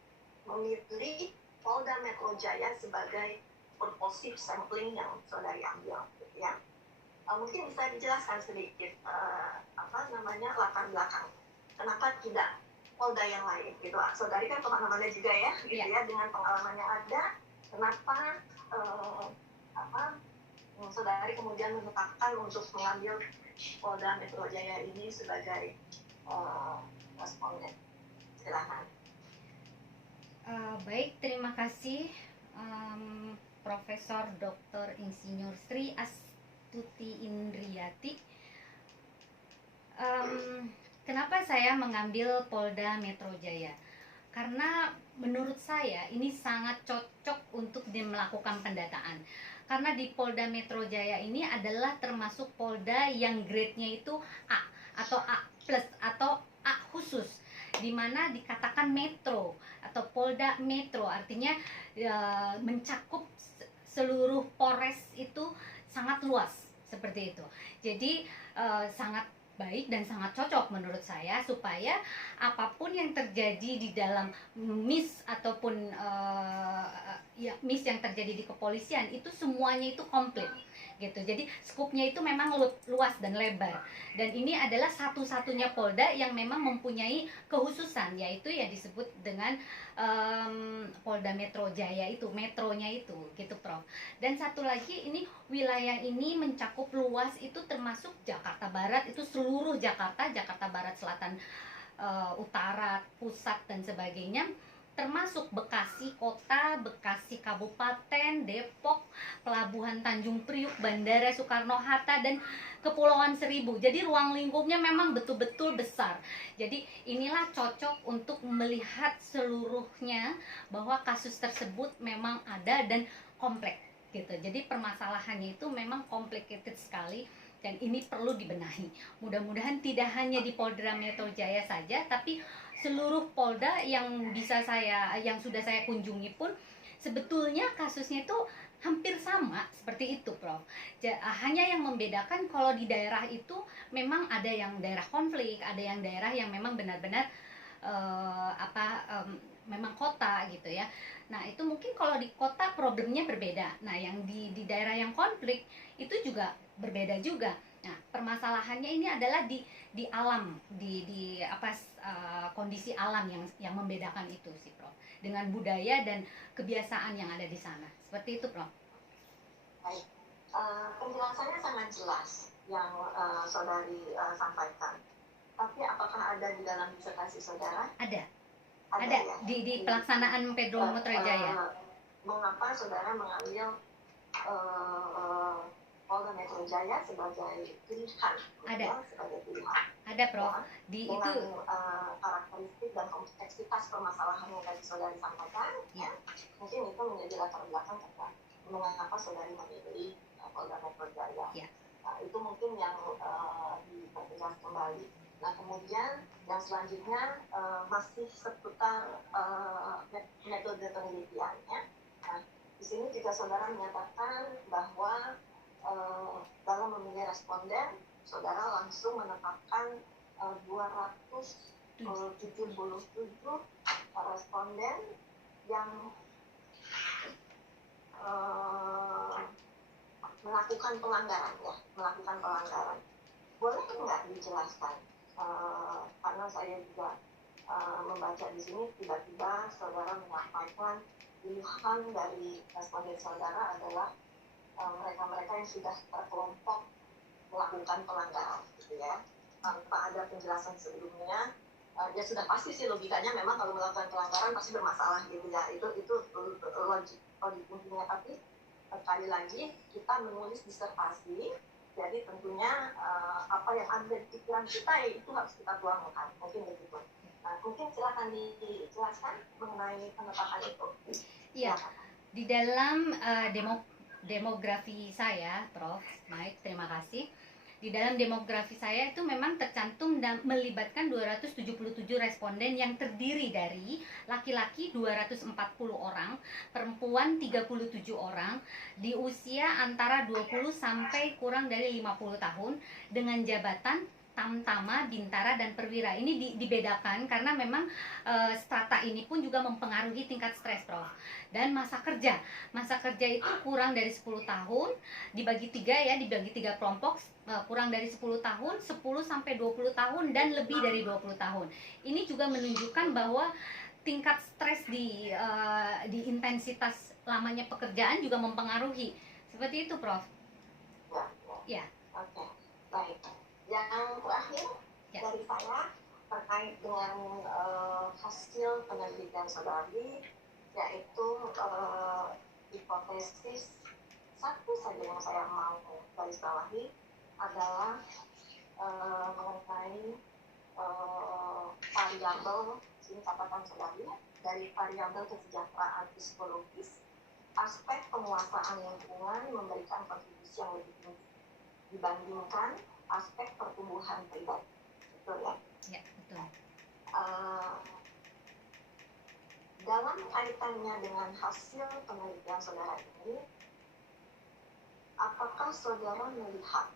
memilih Polda Metro Jaya sebagai purposive sampling yang saudari ambil, gitu ya. Mungkin bisa dijelaskan sedikit latar belakang kenapa tidak Polda yang lain, gitu. Saudari kan kemana-mana juga ya, gitu ya, dengan pengalaman yang ada, kenapa saudari kemudian menetapkan untuk mengambil Polda Metro Jaya ini sebagai responden. Silakan. Baik, terima kasih Profesor Dr. Insinyur Sri Astuti Indriati. Kenapa saya mengambil Polda Metro Jaya? Karena menurut saya ini sangat cocok untuk melakukan pendataan. Karena di Polda Metro Jaya ini adalah termasuk Polda yang grade-nya itu A atau A+ atau A khusus, di mana dikatakan metro atau Polda Metro, artinya mencakup seluruh Polres itu sangat luas seperti itu. Jadi sangat baik dan sangat cocok menurut saya, supaya apapun yang terjadi di dalam miss ataupun miss yang terjadi di kepolisian itu semuanya itu komplit gitu. Jadi skupnya itu memang luas dan lebar, dan ini adalah satu-satunya Polda yang memang mempunyai kekhususan, yaitu yang disebut dengan Polda Metro Jaya itu, metronya itu gitu, Prof. Dan satu lagi, ini wilayah ini mencakup luas, itu termasuk Jakarta Barat, itu seluruh Jakarta Barat, Selatan, Utara, Pusat dan sebagainya. termasuk Bekasi Kota, Bekasi Kabupaten, Depok, Pelabuhan Tanjung Priuk, Bandara Soekarno-Hatta, dan Kepulauan Seribu. Jadi ruang lingkupnya memang betul-betul besar. Jadi inilah cocok untuk melihat seluruhnya bahwa kasus tersebut memang ada dan kompleks gitu. Jadi permasalahannya itu memang complicated sekali dan ini perlu dibenahi. Mudah-mudahan tidak hanya di Polda Metro Jaya saja, tapi seluruh polda yang sudah saya kunjungi pun sebetulnya kasusnya itu hampir sama seperti itu, Prof. Hanya yang membedakan kalau di daerah itu memang ada yang daerah konflik, ada yang daerah yang memang benar-benar memang kota gitu ya. Nah, itu mungkin kalau di kota problemnya berbeda. Nah, yang di daerah yang konflik itu juga berbeda juga. Nah, permasalahannya ini adalah di alam, kondisi alam yang membedakan itu sih, Prof. Dengan budaya dan kebiasaan yang ada di sana. Seperti itu, Prof. Baik, penjelasannya sangat jelas yang saudari sampaikan. Tapi apakah ada di dalam disertasi saudara? Ada ya? di pelaksanaan Pedro Metro Jaya. Mengapa saudara mengambil Polda Metro Jaya sebagai pilihan? Ada. Sebagai pilihan. Ada, Prof. Ya, dengan karakteristik dan kompleksitas permasalahan yang tadi saudari sampaikan, ya. Mungkin itu menjadi latar belakang mengapa saudari memilih Polda Metro Jaya. Ya. Itu mungkin yang dipertegas kembali. Nah, kemudian yang selanjutnya masih seputar metode penelitiannya. Nah, di sini juga saudara menyatakan bahwa dalam memilih responden, saudara langsung menetapkan 277 responden yang melakukan pelanggaran. Boleh nggak dijelaskan? Karena saya juga membaca di sini tiba-tiba saudara menyampaikan pilihan dari responden saudara adalah mereka-mereka yang sudah terkelompok melakukan pelanggaran, gitu ya, tanpa ada penjelasan sebelumnya. Ya sudah pasti sih logikanya memang kalau melakukan pelanggaran pasti bermasalah, gitu ya. Itu logik intinya. Tapi sekali lagi kita menulis disertasi. Jadi tentunya apa yang ada di pikiran kita itu harus kita tuangkan, mungkin begitu. Nah, mungkin silakan dijelaskan mengenai penetapan itu. Iya, di dalam demografi saya, Prof. Mike, terima kasih. Di dalam demografi saya itu memang tercantum dan melibatkan 277 responden yang terdiri dari laki-laki 240 orang, perempuan 37 orang, di usia antara 20 sampai kurang dari 50 tahun, dengan jabatan Tamtama, Bintara, dan Perwira. Ini dibedakan karena memang strata ini pun juga mempengaruhi tingkat stres, Prof. Dan masa kerja itu kurang dari 10 tahun, dibagi 3 kelompok, kurang dari 10 tahun, 10 sampai 20 tahun, dan lebih dari 20 tahun. Ini juga menunjukkan bahwa tingkat stres di intensitas lamanya pekerjaan juga mempengaruhi. Seperti itu, Prof. Ya. Oke, baik. Yang terakhir dari saya terkait dengan hasil penelitian saudari, yaitu hipotesis satu saja yang saya mau garis bawahi adalah mengenai variabel, sini catatan saudari, dari variabel kesejahteraan psikologis, aspek penguasaan lingkungan memberikan kontribusi yang lebih tinggi dibandingkan aspek pertumbuhan pribadi. Betul ya? Ya, betul. Dalam kaitannya dengan hasil penelitian saudara ini, apakah saudara melihat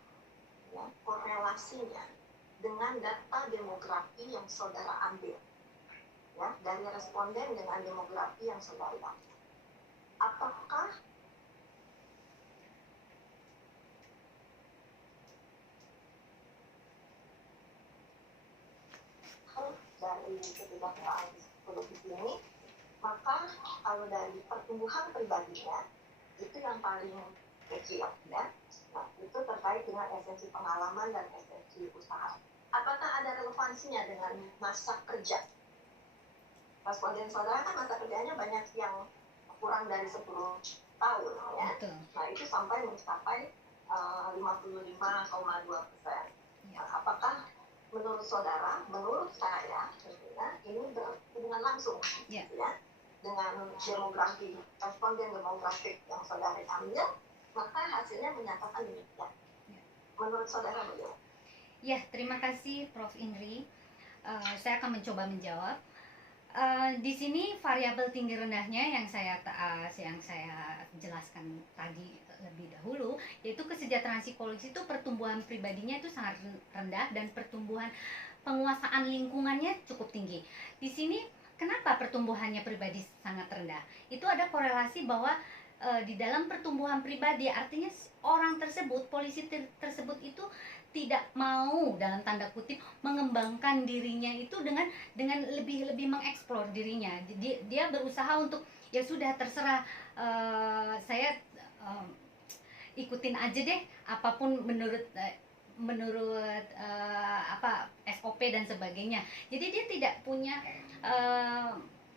ya, korelasinya dengan data demografi yang saudara ambil, ya, dari responden dengan demografi yang saudara ambil? Apakah dari kesejahteraan psikologis ini, maka kalau dari pertumbuhan pribadinya itu yang paling kecil, ya. Nah, itu terkait dengan esensi pengalaman dan esensi usaha. Apakah ada relevansinya dengan masa kerja? responden saudara kan masa kerjanya banyak yang kurang dari 10 tahun ya. Betul. Nah itu sampai mencapai 55,2%. Ya. Apakah menurut saudara, menurut saya tentunya ini berhubungan langsung Ya. ya, dengan demografi, responden demografik yang saudara ambil, maka hasilnya menyatakan demikian. Ya. Menurut saudara bagaimana? Ya, terima kasih Prof. Indri. Saya akan mencoba menjawab. Di sini variabel tinggi rendahnya yang saya jelaskan tadi lebih dahulu, yaitu kesejahteraan psikologis itu pertumbuhan pribadinya itu sangat rendah dan pertumbuhan penguasaan lingkungannya cukup tinggi. Di sini kenapa pertumbuhannya pribadi sangat rendah? Itu ada korelasi bahwa di dalam pertumbuhan pribadi, artinya orang tersebut, polisi tersebut itu tidak mau dalam tanda kutip mengembangkan dirinya itu dengan lebih mengeksplor dirinya. Dia berusaha untuk ya sudah terserah, saya ikutin aja deh apapun menurut SOP dan sebagainya. Jadi dia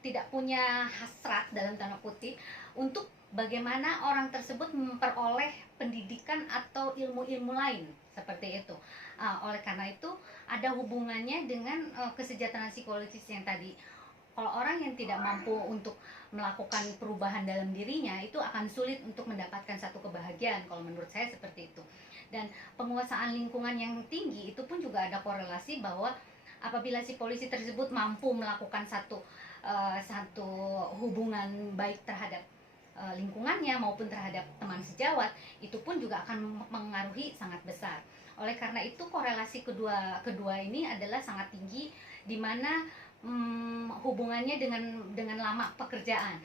tidak punya hasrat dalam tanda kutip untuk bagaimana orang tersebut memperoleh pendidikan atau ilmu-ilmu lain seperti itu. Oleh karena itu ada hubungannya dengan kesejahteraan psikologis yang tadi. Kalau orang yang tidak mampu untuk melakukan perubahan dalam dirinya, itu akan sulit untuk mendapatkan satu kebahagiaan. Kalau menurut saya seperti itu. Dan penguasaan lingkungan yang tinggi itu pun juga ada korelasi bahwa apabila si polisi tersebut mampu melakukan satu hubungan baik terhadap lingkungannya maupun terhadap teman sejawat, itu pun juga akan mengaruhi sangat besar. Oleh karena itu korelasi kedua ini adalah sangat tinggi, di mana hubungannya dengan lama pekerjaan.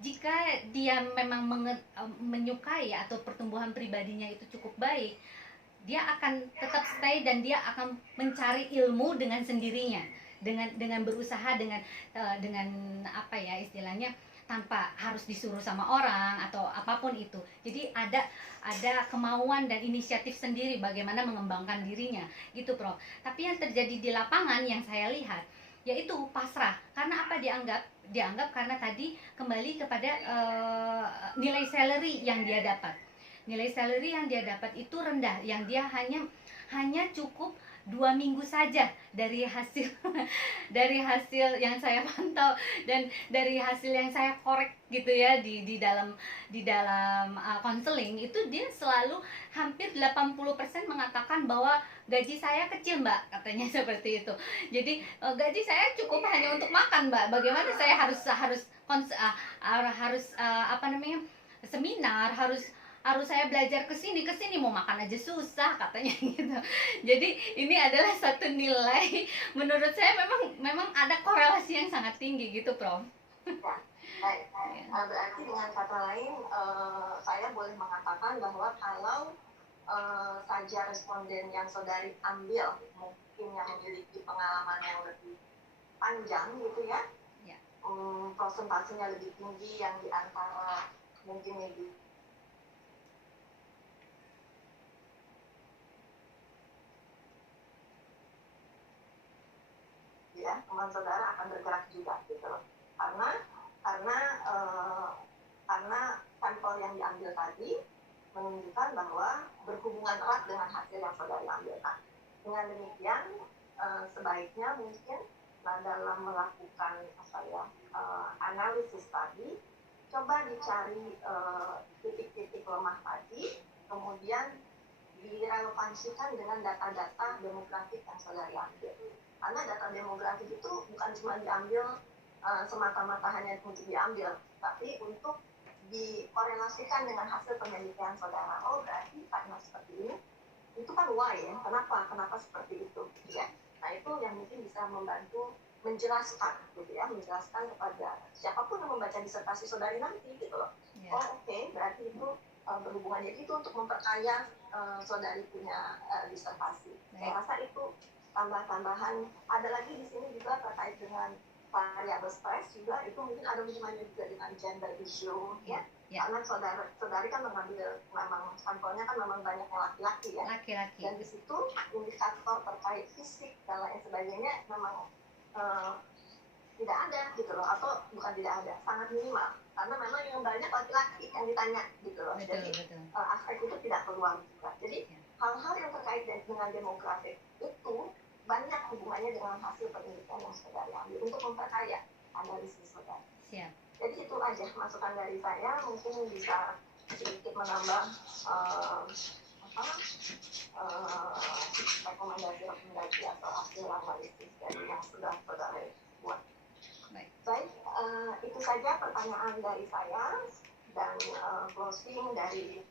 Jika dia memang menyukai atau pertumbuhan pribadinya itu cukup baik, dia akan tetap stay dan dia akan mencari ilmu dengan sendirinya, dengan berusaha dengan apa ya istilahnya, tanpa harus disuruh sama orang atau apapun itu. Jadi ada kemauan dan inisiatif sendiri bagaimana mengembangkan dirinya gitu, Prof. Tapi yang terjadi di lapangan yang saya lihat yaitu pasrah. Karena apa dianggap karena tadi kembali kepada nilai salary yang dia dapat. Nilai salary yang dia dapat itu rendah, yang dia hanya cukup 2 minggu saja dari hasil yang saya pantau dan dari hasil yang saya korek gitu ya di dalam konseling itu, dia selalu hampir 80% mengatakan bahwa gaji saya kecil, Mbak, katanya seperti itu. Jadi gaji saya cukup hanya untuk makan, Mbak. Bagaimana saya harus seminar, harus saya belajar ke sini mau makan aja susah katanya gitu. Jadi ini adalah satu nilai menurut saya memang ada korelasi yang sangat tinggi gitu, Prof. Baik. Berarti dengan kata lain, saya boleh mengatakan bahwa kalau saja responden yang saudari ambil mungkin yang memiliki pengalaman yang lebih panjang gitu ya, prosentasenya lebih tinggi yang di antara mungkin lebih ya, teman saudara akan bergerak juga gitu loh. Karena sampel yang diambil tadi menunjukkan bahwa berhubungan erat dengan hasil yang saudara ambil. Nah, dengan demikian sebaiknya mungkin dalam melakukan analisis tadi, coba dicari titik-titik lemah tadi, kemudian direlevansikan dengan data-data demografik yang saudara ambil. Karena data demografik itu bukan cuma diambil semata-mata hanya untuk diambil, tapi untuk dikorelasikan dengan hasil penelitian saudara. Oh, berarti karena seperti ini, itu kan why ya, kenapa seperti itu, ya. Nah, itu yang mungkin bisa membantu menjelaskan, gitu ya, menjelaskan kepada siapapun yang membaca disertasi saudari nanti, gitu loh. Yeah. Oh, oke, berarti itu berhubungannya itu untuk memperkaya saudari punya disertasi. Saya rasa itu tambahan. Ada lagi di sini juga terkait dengan variabel stres juga, itu mungkin ada hubungannya juga dengan gender issue ya. Karena saudari kan mengambil memang sampelnya kan memang banyak laki-laki ya. Laki-laki. Dan di situ indikator terkait fisik dan lain sebagainya memang tidak ada gitu loh, atau bukan tidak ada, sangat minimal, karena memang yang banyak laki-laki yang ditanya gitu loh. Jadi aspek itu tidak keluar juga. Jadi hal-hal yang terkait dengan demografik itu banyak hubungannya dengan hasil penelitian yang saudara ambil untuk memperkaya analisis saudara. Jadi itu aja masukan dari saya, mungkin bisa sedikit menambah rekomendasi atau hasil analisis dari yang sudah saudara buat. Baik, itu saja pertanyaan dari saya, dan closing dari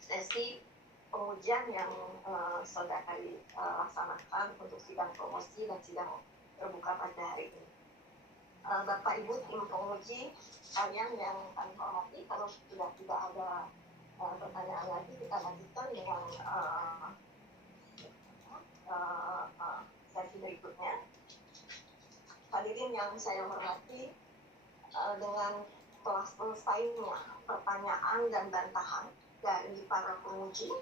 sesi pengujian yang saudara laksanakan untuk sidang promosi dan sidang terbuka pada hari ini. Bapak Ibu tim penguji kalian yang kami hormati, kalau sudah tidak ada pertanyaan lagi, kita lanjutkan dengan sesi berikutnya. Hadirin yang saya hormati, dengan telah selesainya pertanyaan dan bantahan dari para penguji,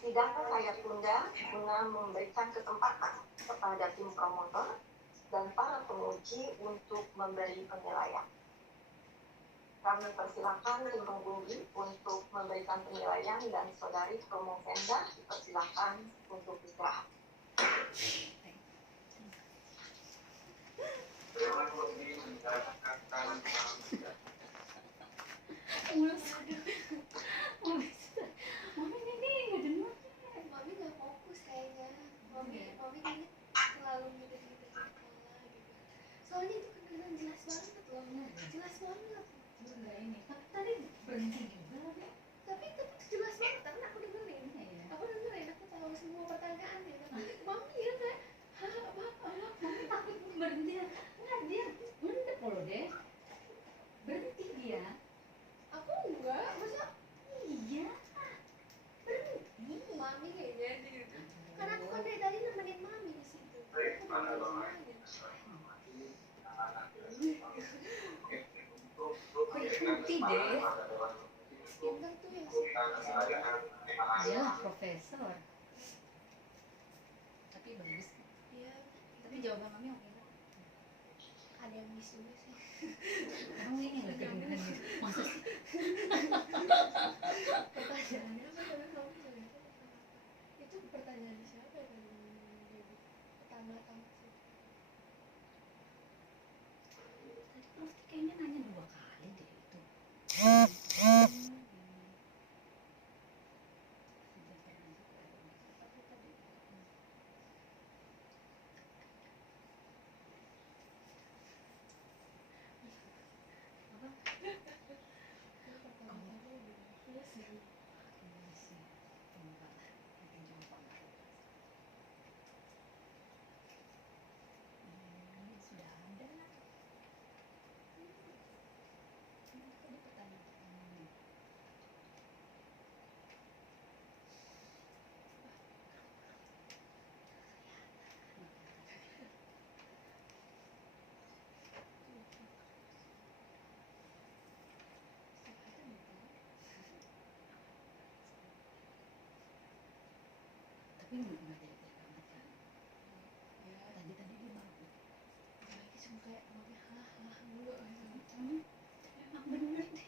sidang saya tunda guna memberikan kesempatan kepada tim promotor dan para penguji untuk memberi penilaian. Kami persilakan tim penguji untuk memberikan penilaian, dan saudari Promovenda dipersilakan untuk istirahat. Mami nggak fokus kayaknya. Mami kayaknya selalu gitu-gitu kepala gitu. Soalnya itu kedengeran jelas banget loh. Jelas banget. Enggak ini. Tapi tadi berhenti juga. Tapi itu jelas banget karena aku dengerin. Aku tahu semua pertanyaannya. Tapi mami ya kan? Mami takut berhenti. Enggak, dia mendep loh deh. Berhenti dia. Aku enggak, masa Iya. berhenti? Mami kayaknya gitu. Karena aku kan dari tadi nemenin mami di situ. Aku dengerin semuanya. Berhenti deh. Pinter tuh yang Dia lah profesor. Tapi bagus. Iya, Tapi jawaban mami oke kan? ada yang miss juga sih. Kamu ini nggak kedengeran gitu. Masa sih? Pertanyaannya apa tadi kamu bilang? Itu pertanyaan siapa yang pertama-tama sih? Tadi Prof kayaknya nanya 2 kali deh itu. Sudah ada. Tadi pertanyaan. Tapi nggak jadi banget kan? Tadi dia bagus. Lagi cuma kayak mami mulu. Emang bener deh.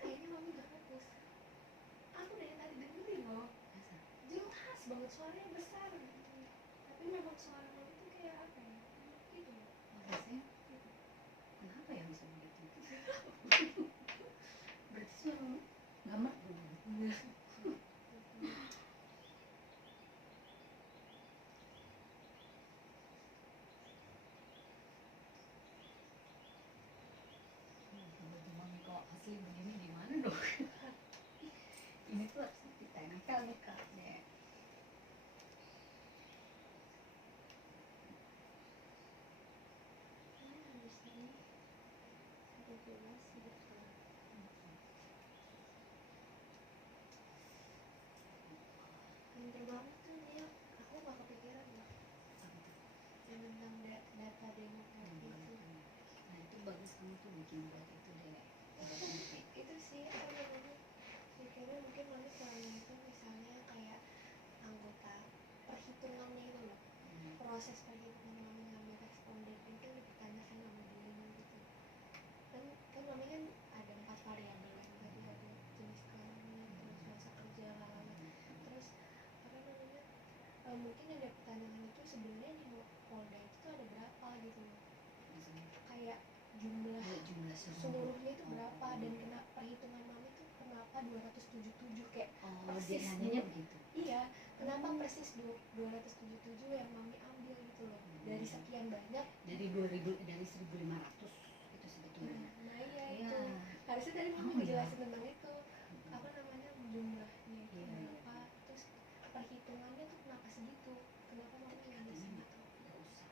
Kayaknya mami gak fokus. Aku dari tadi dengerin loh. Masa? Jelas banget suaranya besar. Tapi memang suara mami tuh kayak apa ya? Gitu. Masa sih? Kenapa ya bisa begitu? Berarti suara nggak merdu. Mami kok asli begini gimana dong? Ini tuh harus ditempel nih kak deh. Habis ini 17 gitu. Pinter banget tuh dia. Aku gak kepikiran loh. Yang tentang data demografi itu. Nah itu bagus kamu tuh bikin buat itu deh. Buat nanti. Itu sih apa namanya? Pikirnya mungkin mami selama itu misalnya kayak anggota perhitungannya itu loh. Proses perhitungan mami ngambil responden itu mungkin ada pertanyaan itu sebenarnya di Polda itu tuh ada berapa gitu loh, kayak jumlah Jumlah seluruhnya itu berapa dan kena perhitungan mami tuh kenapa 277 kayak Oh, dia persis nanyanya begitu. iya kenapa persis 277 yang mami ambil gitu loh dari sekian banyak. Dari 2000, dari 1500 itu sebetulnya. Nah iya Iya. itu harusnya tadi mami Oh, iya. ngejelasin tentang itu apa namanya jumlahnya itu Iya, iya. berapa, terus perhitungannya tuh kenapa segitu, kenapa mami Tapi ngambil katanya segitu. nggak usah.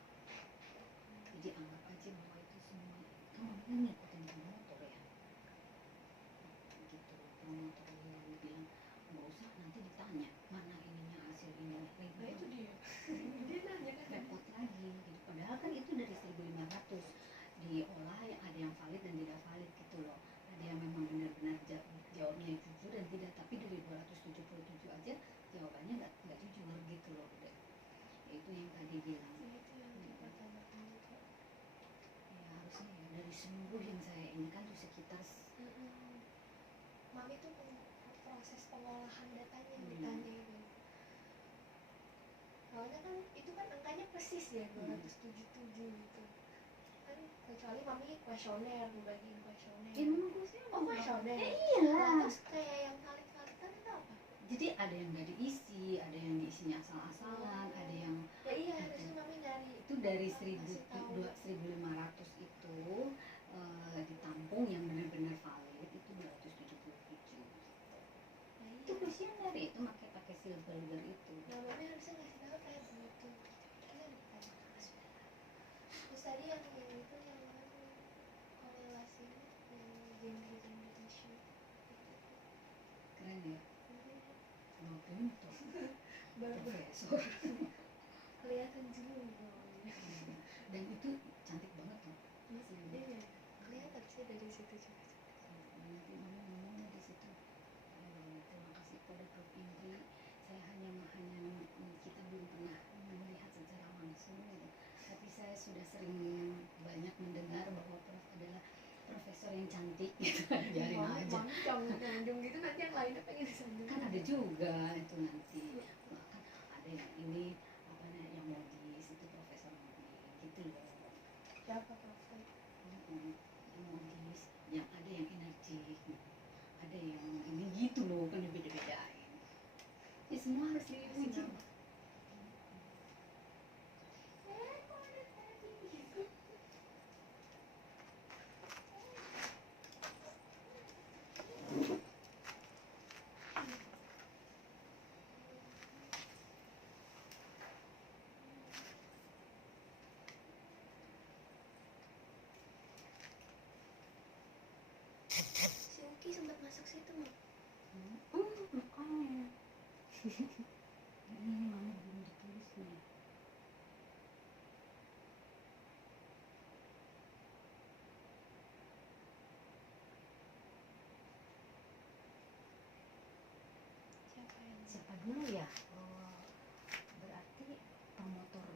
Jadi anggap aja bahwa itu semua. Kamu ini ngikutin promotor ya. Gitu. Promotor yang bilang nggak usah, nanti ditanya mana ininya hasil ininya. Nah itu dia dia nanya kan Repot lagi gitu. Padahal kan itu dari 1500 diolah, yang ada yang valid dan tidak valid gitu loh. Ada yang memang benar-benar jawabnya jujur dan tidak, tapi dari 277 aja jawabannya nggak jujur gitu loh. Udah. Ya, itu yang tadi bilang. Nah, itu yang kita tanyakan juga. Ya harusnya ya dari seluruh yang saya ini kan tuh sekitar Mami tuh proses pengolahan datanya yang Hmm. ditanya itu. Soalnya kan itu kan angkanya persis ya 277 gitu. Kan kecuali mami kuesioner, bagiin kuesioner. ya memang gue sih Oh kuesioner. iyalah. Terus kayak yang valid-validan itu apa? Jadi ada yang nggak diisi, ada yang diisinya asal-asalan, ada yang Ya iya harusnya mami nyari. itu dari Kasih tahu. 1500 itu ditampung yang benar-benar valid itu 277. Nah, Itu iya. kuesioner itu pakai silver itu. Nah mami harusnya ngasih tahu kayak begitu. Kita ditanya. Terus tadi yang itu yang mana korelasinya yang gender issue. Keren ya, bawa pintu, Baru profesor. kelihatan jenuh bawahnya. Dan itu cantik banget loh. Iya, kelihatan sih dari situ juga. Nanti mama ngomongnya di situ. Terima kasih pada Prof. Indri. Saya hanya kita belum pernah melihat secara langsung gitu. Tapi saya sudah sering banyak mendengar bahwa Prof adalah profesor yang cantik gitu. Biarin aja. Mami jangan nyanjung gitu nanti yang lainnya pengen disanjung. Kan ada juga itu nanti. Bahkan ada yang ini apa namanya yang modis itu profesor modis gitu loh. Siapa profesor? Yang modis, yang ada yang energik, ada yang ini gitu loh, kan beda-bedain. Ya semua harus diuji. Si Uki sempat masuk situ mah. Makanya. Ini mama belum ditulis nih. Siapa yang? Siapa dulu ya? Berarti promotor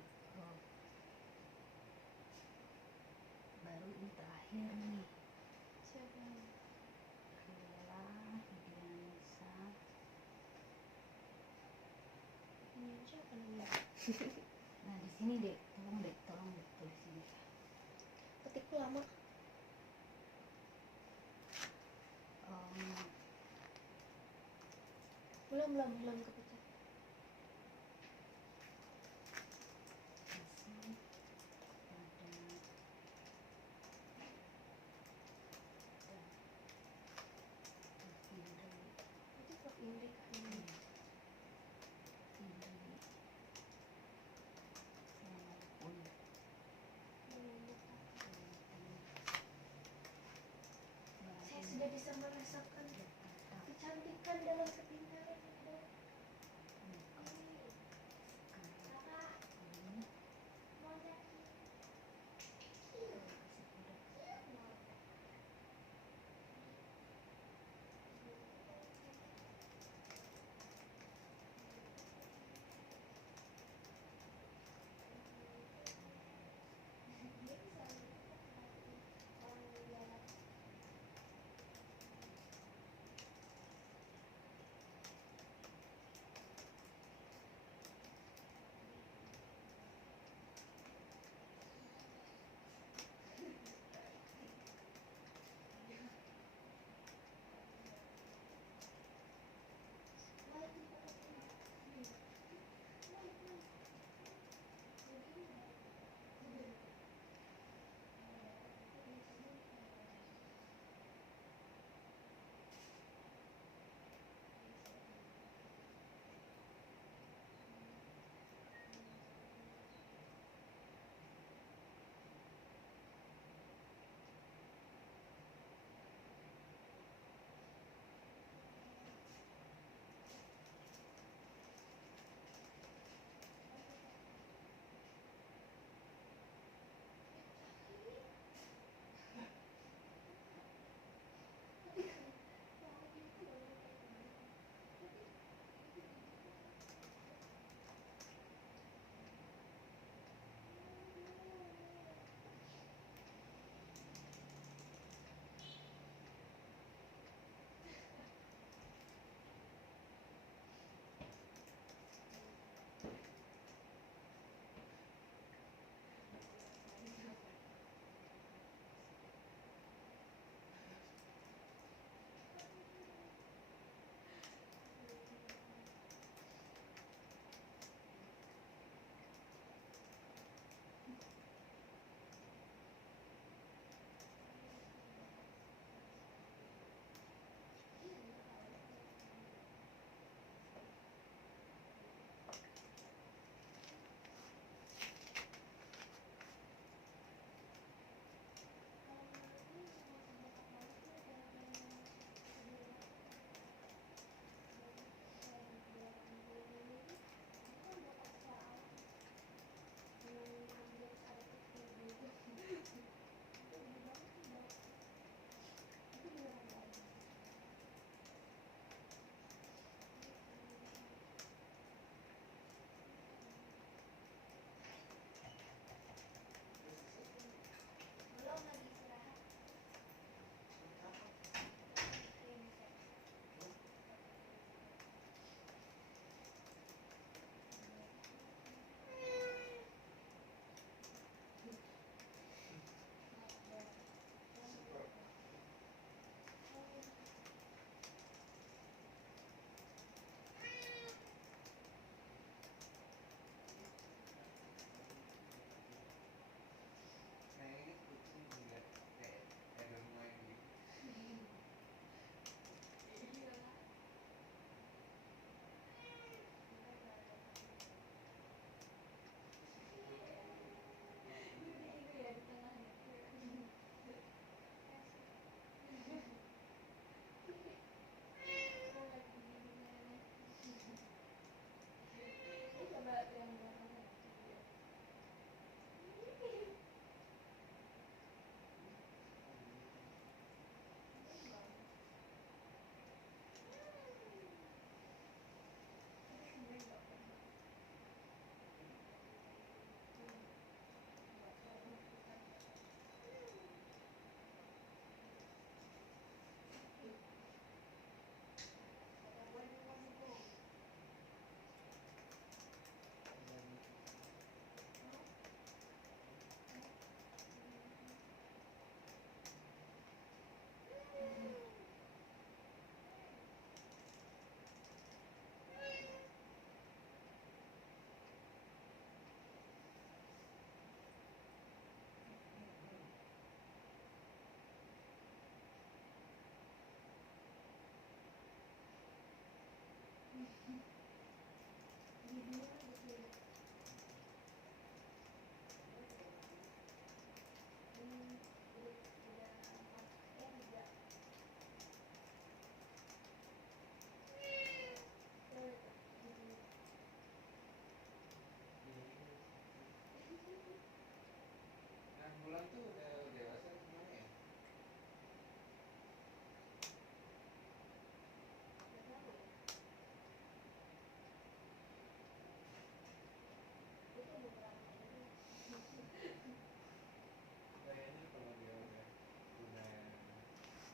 baru ini terakhir nih. Siapa yang? Adalah Diansa. Ini siapa namanya? Nah di sini deh, tolong deh tulis ini. Ketikku lama. Belum kepencet. Masih ada Itu Prof Indri kan ini. Saya sudah bisa merasakan kecantikan dalam kepintaran Anda.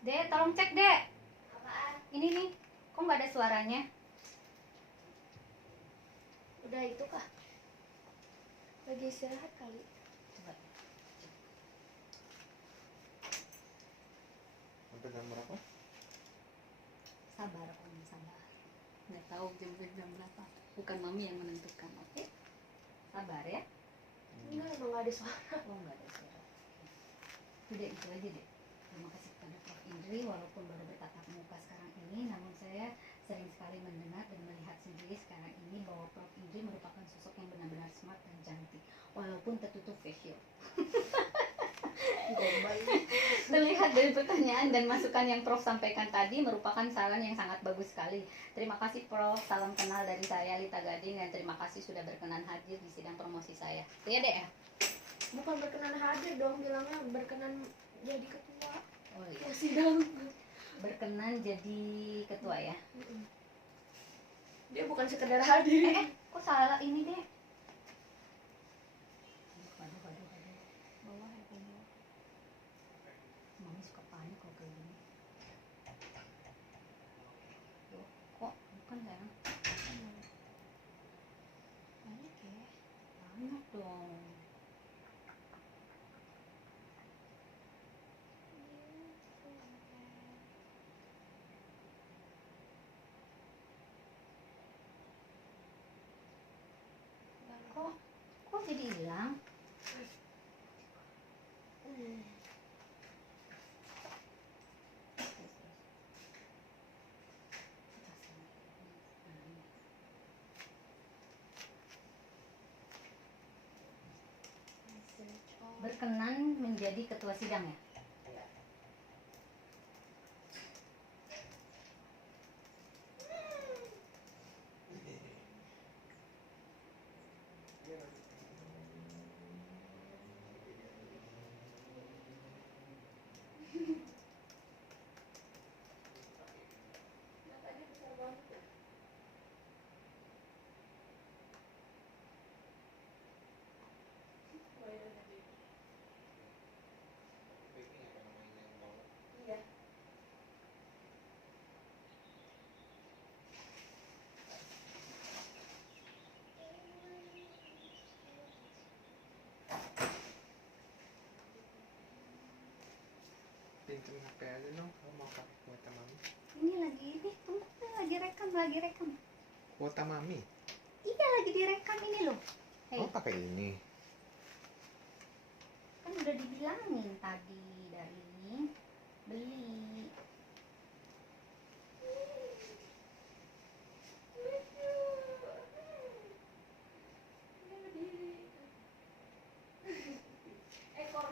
Dek, tolong cek, Dek. Apaan? Ini nih, kok nggak ada suaranya? Udah itu kah? Lagi istirahat kali. Coba. Sampai jam berapa? Sabar, Om, sabar. Nggak tahu jam berapa. Bukan Mami yang menentukan, oke? Sabar ya. Enggak, emang gak ada suara. Oh, nggak ada suara. Udah itu aja deh. Terima kasih kepada Prof. Indri, walaupun baru bertatap muka sekarang ini, namun saya sering sekali mendengar dan melihat sendiri sekarang ini bahwa Prof. Indri merupakan sosok yang benar-benar smart dan cantik, walaupun tertutup facial. Terlihat dari pertanyaan dan masukan yang Prof sampaikan tadi merupakan saran yang sangat bagus sekali. Terima kasih Prof. Salam kenal dari saya Lita Gading, dan terima kasih sudah berkenan hadir di sidang promosi saya. Iya deh ya. Bukan berkenan hadir dong, bilangnya berkenan jadi ketua. Oh iya. Ya sidang. Berkenan jadi ketua ya. Dia bukan sekedar hadir. Kok salah ini deh? Waduh. Bawah ya, bawah. Mami suka panik kalau kayak gini. Loh, kok bukan sayang? Banyak ya. Banyak dong. Kok jadi hilang? Berkenan menjadi ketua sidang ya? Pinjam HP aja dong, kamu mau pakai kuota mami? Ini tunggu, lagi rekam. Kuota mami? Iya, lagi direkam ini loh. Hei, Oh pakai ini? kan udah dibilangin tadi dari beli. Ekor.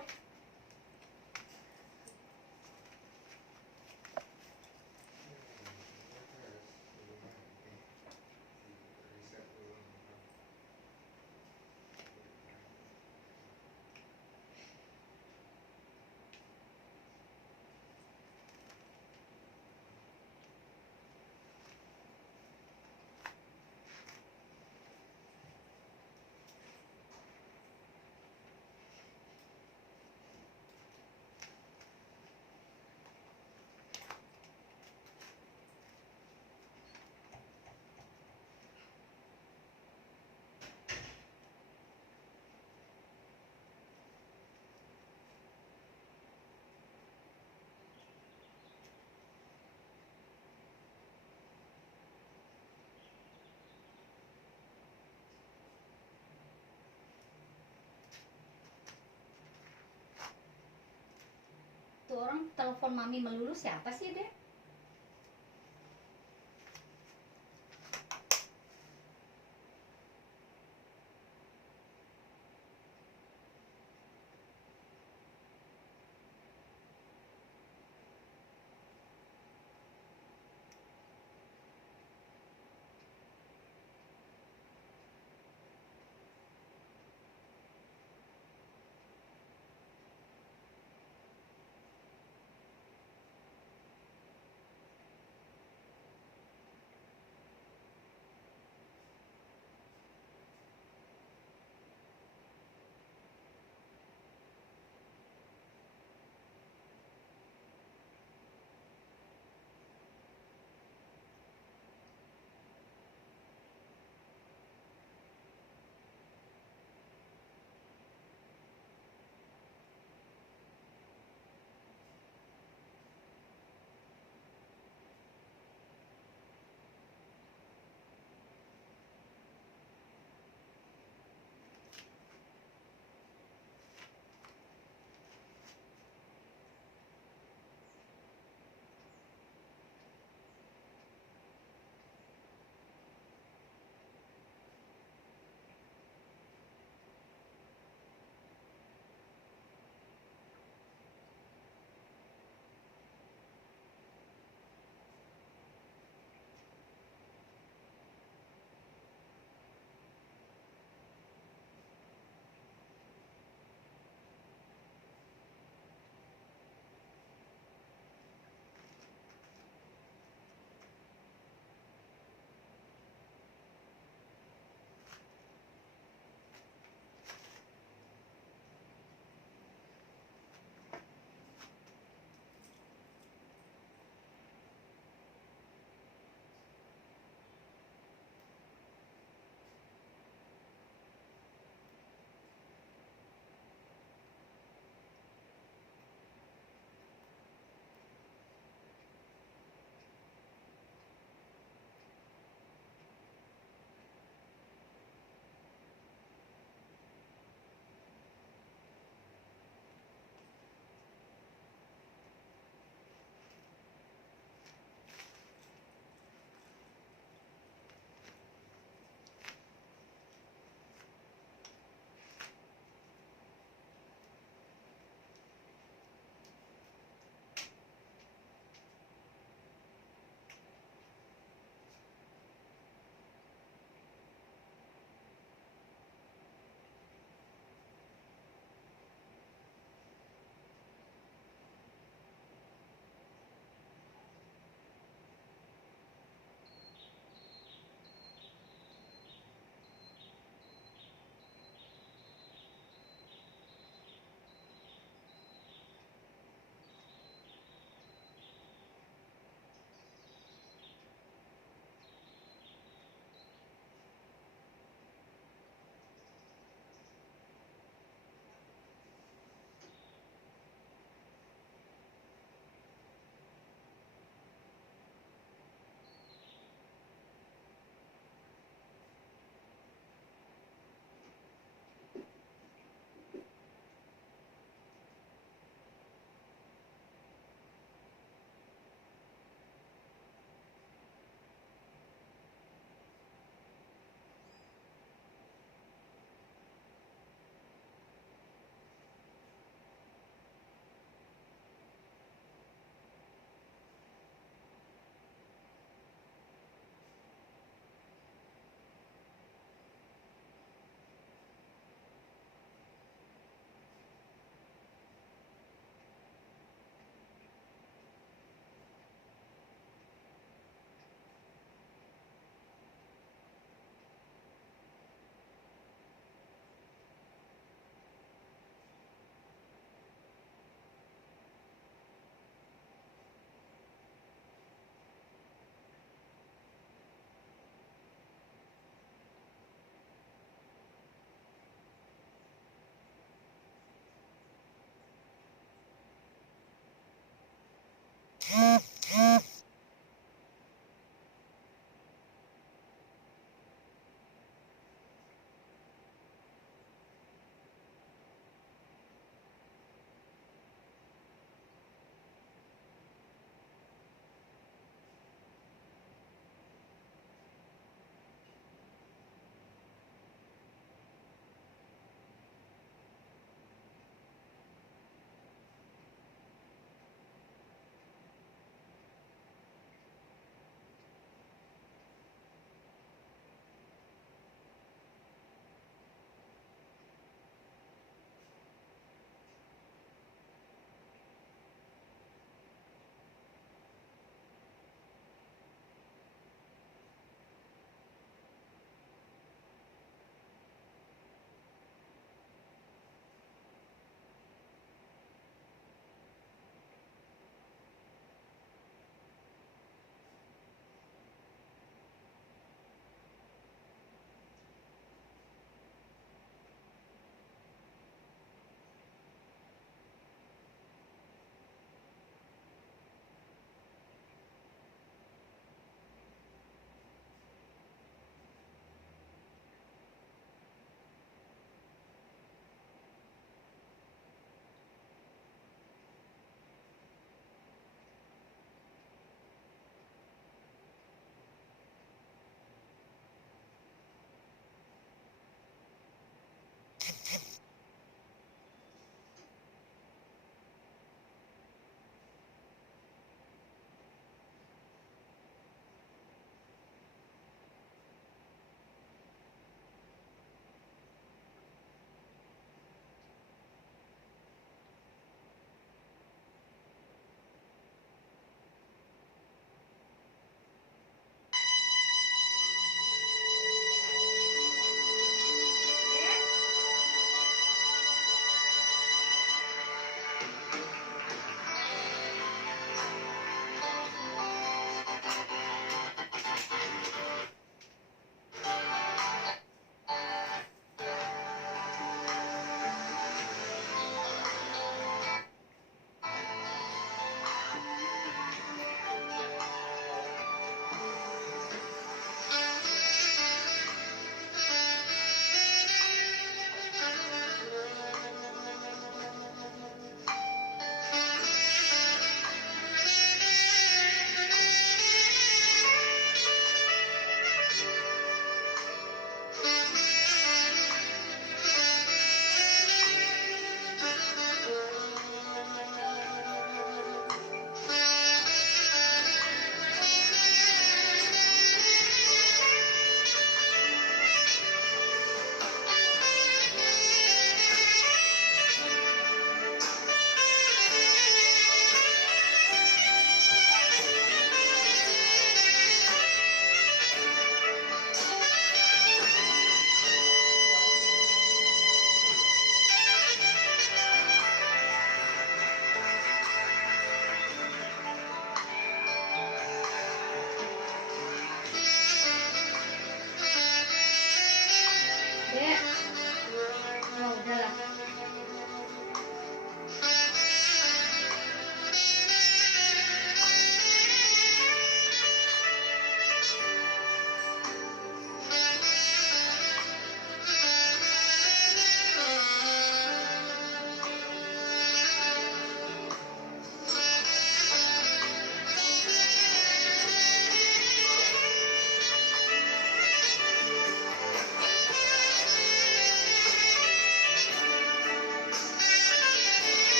Tuh orang telepon Mami melulu, siapa sih deh?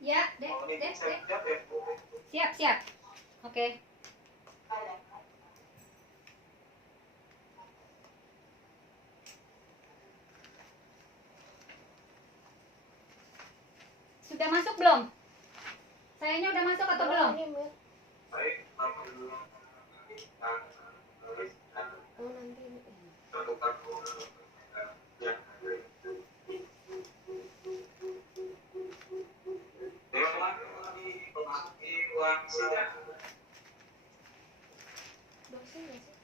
Ya, Dek. Siap. Oke. Sudah masuk belum? Sayanya udah masuk atau belum? Ini, Mbak. Oh, nanti ini. Dosen nggak sih?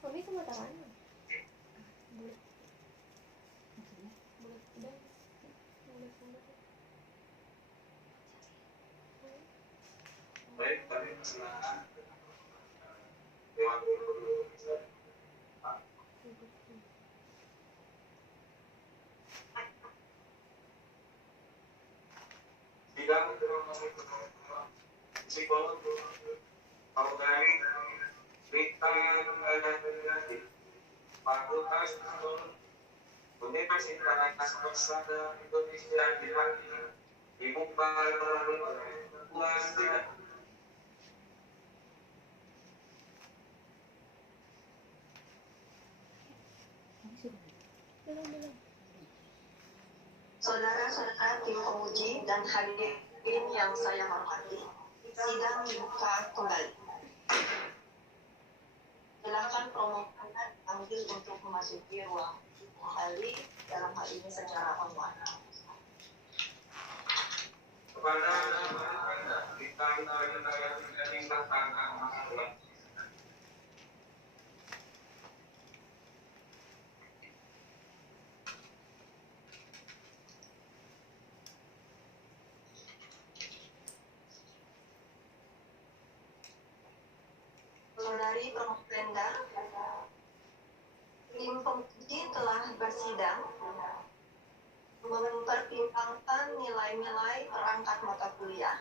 Mami sama tangannya. Bulat. Bulat. Udah. Bulat. Baik, kami persilakan. Bidang psikolog, dari Fakultas Universitas Persada Indonesia dibuka oleh kelas tidak. Belum. Saudara-saudara tim penguji dan hadirin yang saya hormati, sidang dibuka kembali. Silakan promotor dipanggil untuk memasuki ruang kembali, dalam hal ini secara online. Kepada kita tingkatkan masalah. Saudari Promoprenda, tim penguji telah bersidang mempertimbangkan nilai-nilai perangkat mata kuliah,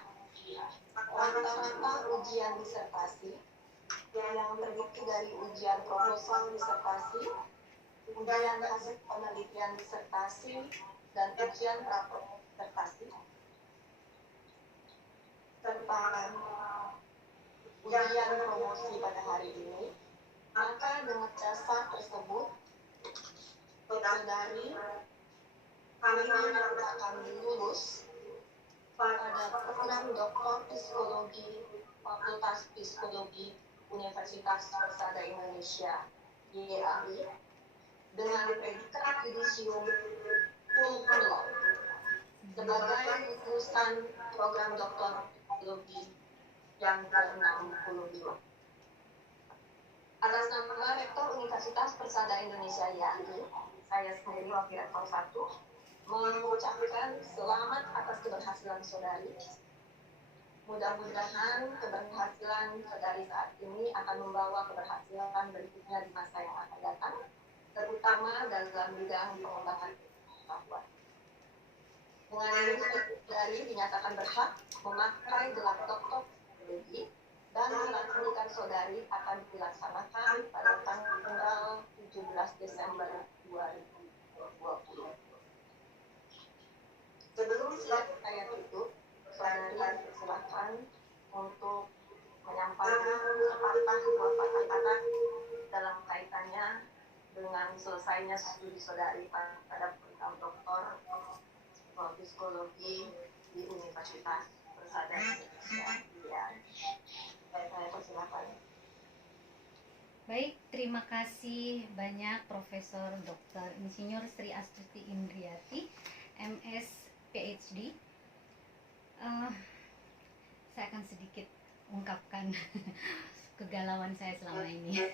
rata-rata ujian disertasi, yang terdiri dari ujian proposal disertasi, ujian hasil penelitian disertasi, dan ujian rapor disertasi, serta ujian promosi pada hari ini. Maka dengan dasar tersebut, saudari kami menyatakan lulus pada program Doktor Psikologi Fakultas Psikologi Universitas Persada Indonesia YAI dengan predikat yudisium cum laude sebagai lulusan program Doktor Psikologi yang ke-65. Atas nama Rektor Universitas Persada Indonesia YAI, saya sendiri Wakil Rektor 1, mengucapkan selamat atas keberhasilan saudari. Mudah-mudahan keberhasilan saudari saat ini akan membawa keberhasilan berikutnya di masa yang akan datang, terutama dalam bidang pengembangan pengetahuan. Dengan ini, saudari dinyatakan berhak memakai gelar doktor psikologi dan pelantikan saudari akan dilaksanakan pada tanggal 17 Desember 2020. Sebelum saya tutup, saudari silakan untuk menyampaikan sepatah dua patah selesainya studi saudari pada program doktor psikologi di Universitas Persada Indonesia. Ya, saya persilakan. Baik, terima kasih banyak Profesor Dr. Insinyur Sri Astuti Indriati, MS PhD. Saya akan sedikit ungkapkan kegalauan saya selama ini.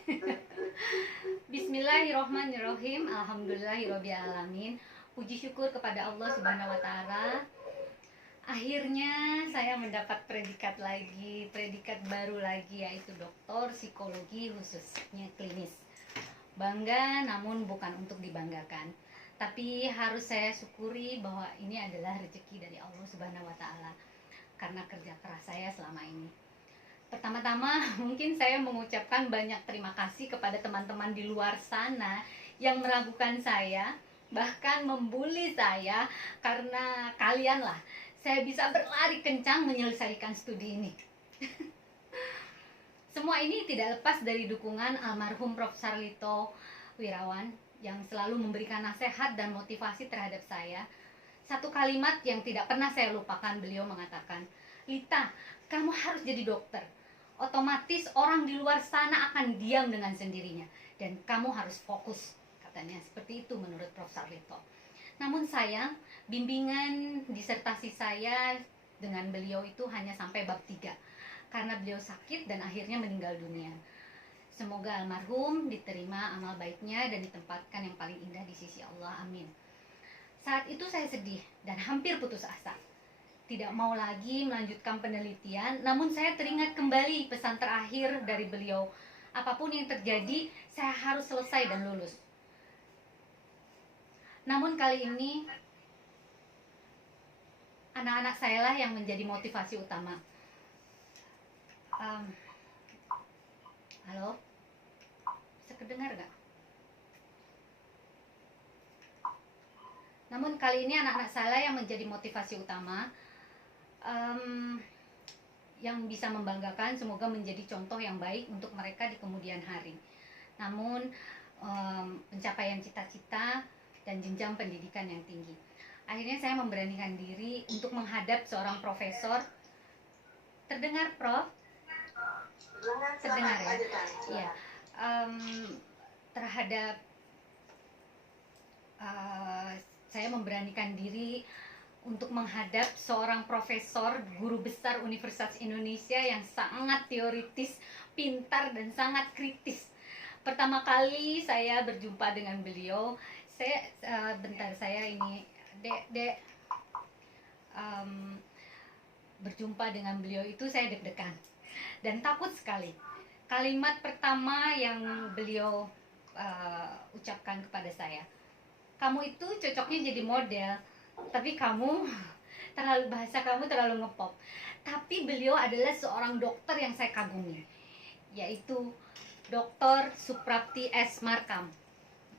Bismillahirrohmanirrohim. Alhamdulillahirobbilalamin. Puji syukur kepada Allah Subhanahu wa Ta'ala. Akhirnya saya mendapat predikat lagi, predikat baru lagi, yaitu doktor psikologi khususnya klinis. Bangga namun bukan untuk dibanggakan, tapi harus saya syukuri bahwa ini adalah rezeki dari Allah Subhanahu wa Ta'ala karena kerja keras saya selama ini. Pertama-tama mungkin saya mengucapkan banyak terima kasih kepada teman-teman di luar sana yang meragukan saya, bahkan membuli saya, karena kalian lah saya bisa berlari kencang menyelesaikan studi ini. Semua ini tidak lepas dari dukungan almarhum Prof. Sarlito Wirawan yang selalu memberikan nasihat dan motivasi terhadap saya. Satu kalimat yang tidak pernah saya lupakan, beliau mengatakan, "Lita, kamu harus jadi dokter. Otomatis orang di luar sana akan diam dengan sendirinya. Dan kamu harus fokus," katanya. Seperti itu menurut Prof. Sarlito. Namun sayang, bimbingan disertasi saya dengan beliau itu hanya sampai bab 3 karena beliau sakit dan akhirnya meninggal dunia. Semoga almarhum diterima amal baiknya dan ditempatkan yang paling indah di sisi Allah. Amin. Saat itu saya sedih dan hampir putus asa. Tidak mau lagi melanjutkan penelitian, namun saya teringat kembali pesan terakhir dari beliau. Apapun yang terjadi, saya harus selesai dan lulus. Namun kali ini anak-anak saya lah yang menjadi motivasi utama. Halo? Bisa kedengar gak? Namun kali ini anak-anak saya yang menjadi motivasi utama, yang bisa membanggakan, semoga menjadi contoh yang baik untuk mereka di kemudian hari. Namun pencapaian cita-cita dan jenjang pendidikan yang tinggi. Akhirnya saya memberanikan diri untuk menghadap seorang profesor. Terdengar, Prof? Terdengar ya? Iya. Terhadap saya memberanikan diri untuk menghadap seorang profesor, guru besar Universitas Indonesia yang sangat teoritis, pintar, dan sangat kritis. Pertama kali saya berjumpa dengan beliau, berjumpa dengan beliau itu saya deg-degan dan takut sekali. Kalimat pertama yang beliau ucapkan kepada saya, "Kamu itu cocoknya jadi model, tapi bahasa kamu terlalu ngepop." Tapi beliau adalah seorang dokter yang saya kagumi, yaitu Dr. Suprapti S. Markam.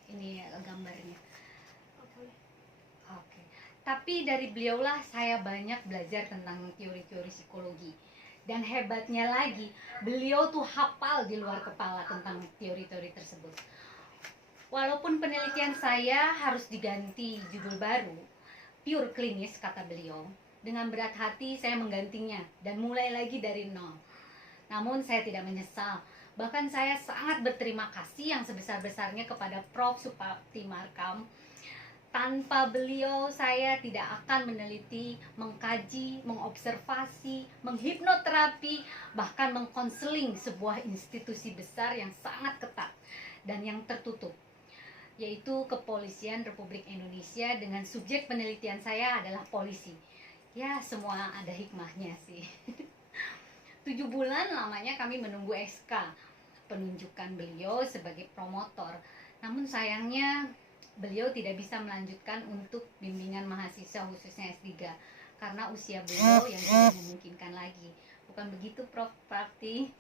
Ini gambarnya. Oke. Tapi dari beliaulah saya banyak belajar tentang teori-teori psikologi. Dan hebatnya lagi, beliau tuh hafal di luar kepala tentang teori-teori tersebut. Walaupun penelitian saya harus diganti judul baru, pure klinis kata beliau, dengan berat hati saya menggantinya dan mulai lagi dari nol. Namun saya tidak menyesal. Bahkan saya sangat berterima kasih yang sebesar-besarnya kepada Prof. Suprapti Markam. Tanpa beliau saya tidak akan meneliti, mengkaji, mengobservasi, menghipnoterapi, bahkan mengkonseling sebuah institusi besar yang sangat ketat dan yang tertutup, yaitu Kepolisian Republik Indonesia, dengan subjek penelitian saya adalah polisi. Ya, semua ada hikmahnya sih. 7 bulan lamanya kami menunggu SK penunjukan beliau sebagai promotor. Namun sayangnya beliau tidak bisa melanjutkan untuk bimbingan mahasiswa khususnya S3 karena usia beliau yang tidak memungkinkan lagi. Bukan begitu, Prof. Prapti?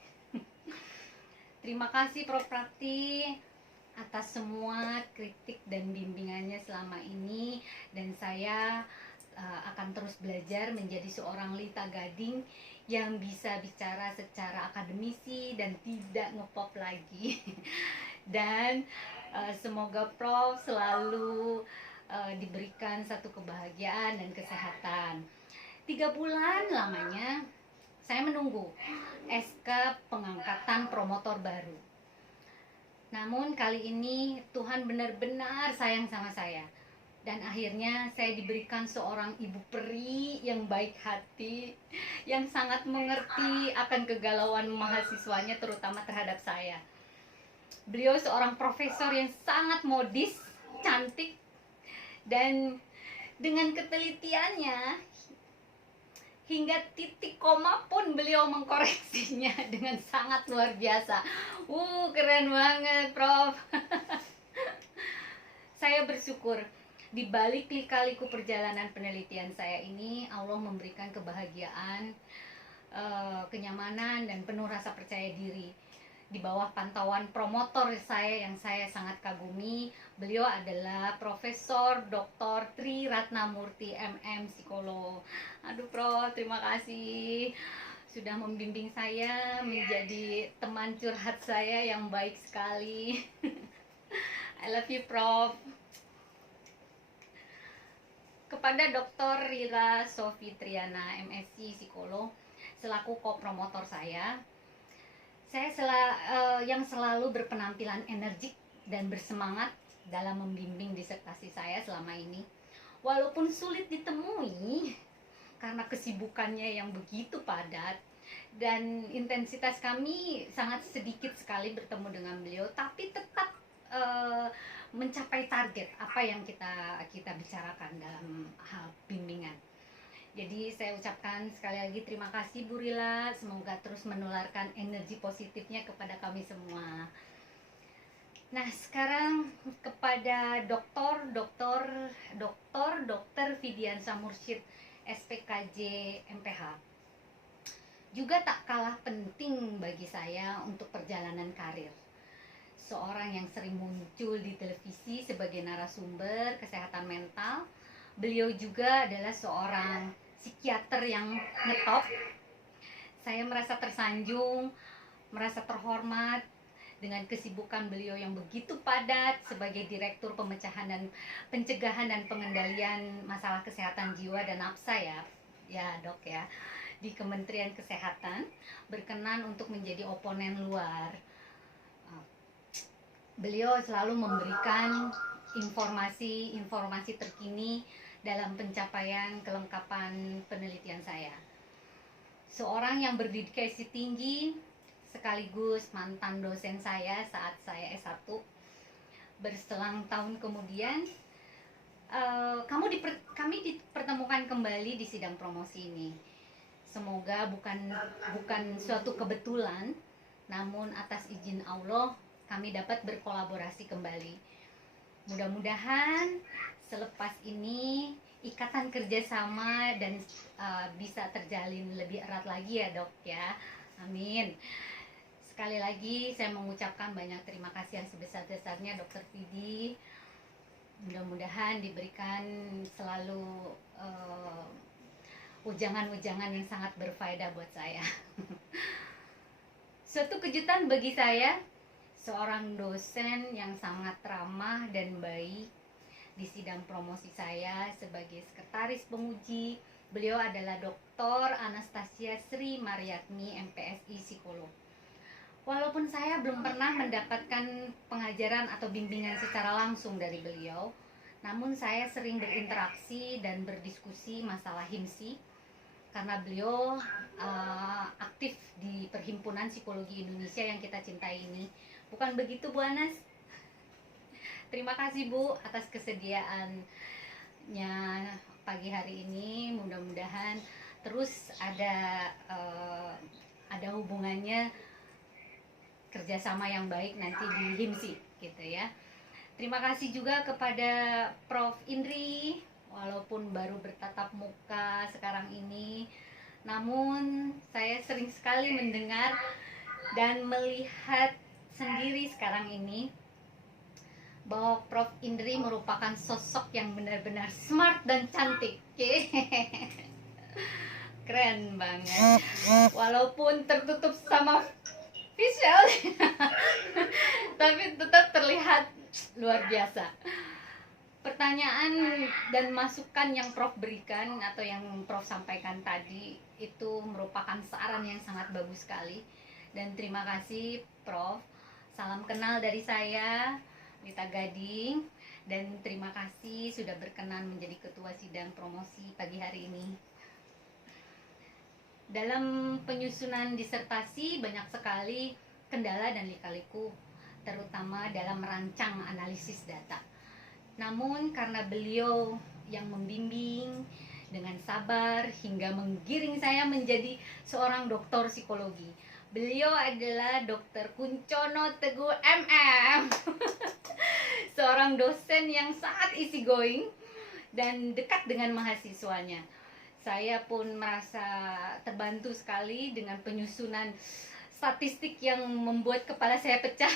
Terima kasih Prof. Prapti atas semua kritik dan bimbingannya selama ini, dan saya akan terus belajar menjadi seorang Lita Gading yang bisa bicara secara akademisi dan tidak ngepop lagi. Dan Semoga Prof selalu diberikan satu kebahagiaan dan kesehatan. 3 bulan lamanya saya menunggu SK pengangkatan promotor baru. Namun kali ini Tuhan benar-benar sayang sama saya. Dan akhirnya saya diberikan seorang ibu peri yang baik hati, yang sangat mengerti akan kegalauan mahasiswanya terutama terhadap saya. Beliau seorang profesor yang sangat modis, cantik, dan dengan ketelitiannya hingga titik koma pun beliau mengkoreksinya dengan sangat luar biasa. Keren banget, Prof. Saya bersyukur di balik lika-liku perjalanan penelitian saya ini, Allah memberikan kebahagiaan, kenyamanan, dan penuh rasa percaya diri. Di bawah pantauan promotor saya yang saya sangat kagumi, beliau adalah Profesor Dr. Tri Ratnamurti MM Psikolog. Aduh Prof, terima kasih sudah membimbing saya menjadi teman curhat saya yang baik sekali. I love you Prof. Kepada Dr. Rira Sofitriana MSc Psikolog selaku co-promotor saya yang selalu berpenampilan energik dan bersemangat dalam membimbing disertasi saya selama ini. Walaupun sulit ditemui karena kesibukannya yang begitu padat dan intensitas kami sangat sedikit sekali bertemu dengan beliau, tapi tetap mencapai target apa yang kita bicarakan dalam hal bimbingan. Jadi saya ucapkan sekali lagi terima kasih Bu Rila, semoga terus menularkan energi positifnya kepada kami semua. Nah sekarang kepada Dr. Fidiansa Mursyid SPKJ MPH, juga tak kalah penting bagi saya untuk perjalanan karir. Seorang yang sering muncul di televisi sebagai narasumber kesehatan mental, beliau juga adalah seorang psikiater yang ngetop. Saya merasa tersanjung, merasa terhormat dengan kesibukan beliau yang begitu padat sebagai Direktur Pemecahan dan Pencegahan dan Pengendalian Masalah Kesehatan Jiwa dan Nafsa ya Dok ya, di Kementerian Kesehatan, berkenan untuk menjadi oponen luar. Beliau selalu memberikan informasi terkini dalam pencapaian kelengkapan penelitian saya. Seorang yang berdedikasi tinggi sekaligus mantan dosen saya saat saya S1. Berselang tahun kemudian kami dipertemukan kembali di sidang promosi ini. Semoga bukan suatu kebetulan, namun atas izin Allah kami dapat berkolaborasi kembali. Mudah-mudahan selepas ini ikatan kerjasama dan bisa terjalin lebih erat lagi ya Dok ya. Amin. Sekali lagi saya mengucapkan banyak terima kasih yang sebesar-besarnya Dr. Fidi. Mudah-mudahan diberikan selalu ujangan-ujangan yang sangat berfaedah buat saya. Suatu kejutan bagi saya, seorang dosen yang sangat ramah dan baik di sidang promosi saya sebagai sekretaris penguji. Beliau adalah Dr. Anastasia Sri Mariatmi MPSI Psikolog. Walaupun saya belum pernah mendapatkan pengajaran atau bimbingan secara langsung dari beliau, namun saya sering berinteraksi dan berdiskusi masalah HIMSI karena beliau aktif di Perhimpunan Psikologi Indonesia yang kita cintai ini. Bukan begitu Bu Anas? Terima kasih Bu atas kesediaannya pagi hari ini. Mudah-mudahan terus ada hubungannya kerjasama yang baik nanti di HIMSI gitu ya. Terima kasih juga kepada Prof. Indri, walaupun baru bertatap muka sekarang ini, namun saya sering sekali mendengar dan melihat sendiri sekarang ini bahwa Prof. Indri merupakan sosok yang benar-benar smart dan cantik. Keren banget. Walaupun tertutup sama visual tapi tetap terlihat luar biasa. Pertanyaan dan masukan yang Prof berikan atau yang Prof sampaikan tadi itu merupakan saran yang sangat bagus sekali. Dan terima kasih Prof. Salam kenal dari saya, Lita Gading. Dan terima kasih sudah berkenan menjadi ketua sidang promosi pagi hari ini. Dalam penyusunan disertasi banyak sekali kendala dan lika-liku, terutama dalam merancang analisis data. Namun karena beliau yang membimbing dengan sabar hingga menggiring saya menjadi seorang doktor psikologi. Beliau adalah Dr. Kuncono Teguh MM. Seorang dosen yang sangat easy going dan dekat dengan mahasiswanya. Saya pun merasa terbantu sekali dengan penyusunan statistik yang membuat kepala saya pecah.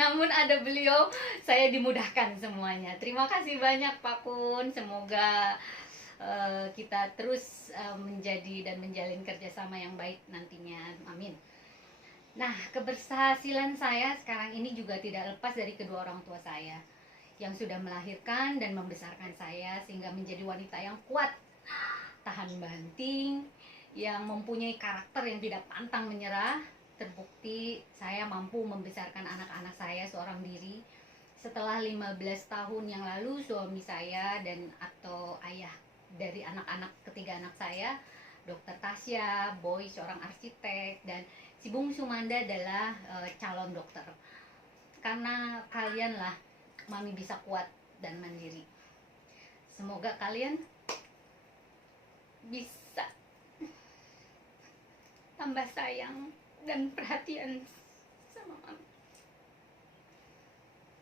Namun ada beliau, saya dimudahkan semuanya. Terima kasih banyak Pak Kun. Semoga kita terus menjadi dan menjalin kerjasama yang baik nantinya. Amin. Nah, keberhasilan saya sekarang ini juga tidak lepas dari kedua orang tua saya yang sudah melahirkan dan membesarkan saya sehingga menjadi wanita yang kuat, tahan banting, yang mempunyai karakter yang tidak pantang menyerah. Terbukti saya mampu membesarkan anak-anak saya seorang diri. Setelah 15 tahun yang lalu suami saya dan atau ayah dari anak-anak ketiga anak saya, Dr. Tasya, Boy seorang arsitek, dan si bungsu Manda adalah calon dokter. Karena kalianlah mami bisa kuat dan mandiri. Semoga kalian bisa tambah sayang dan perhatian sama mami.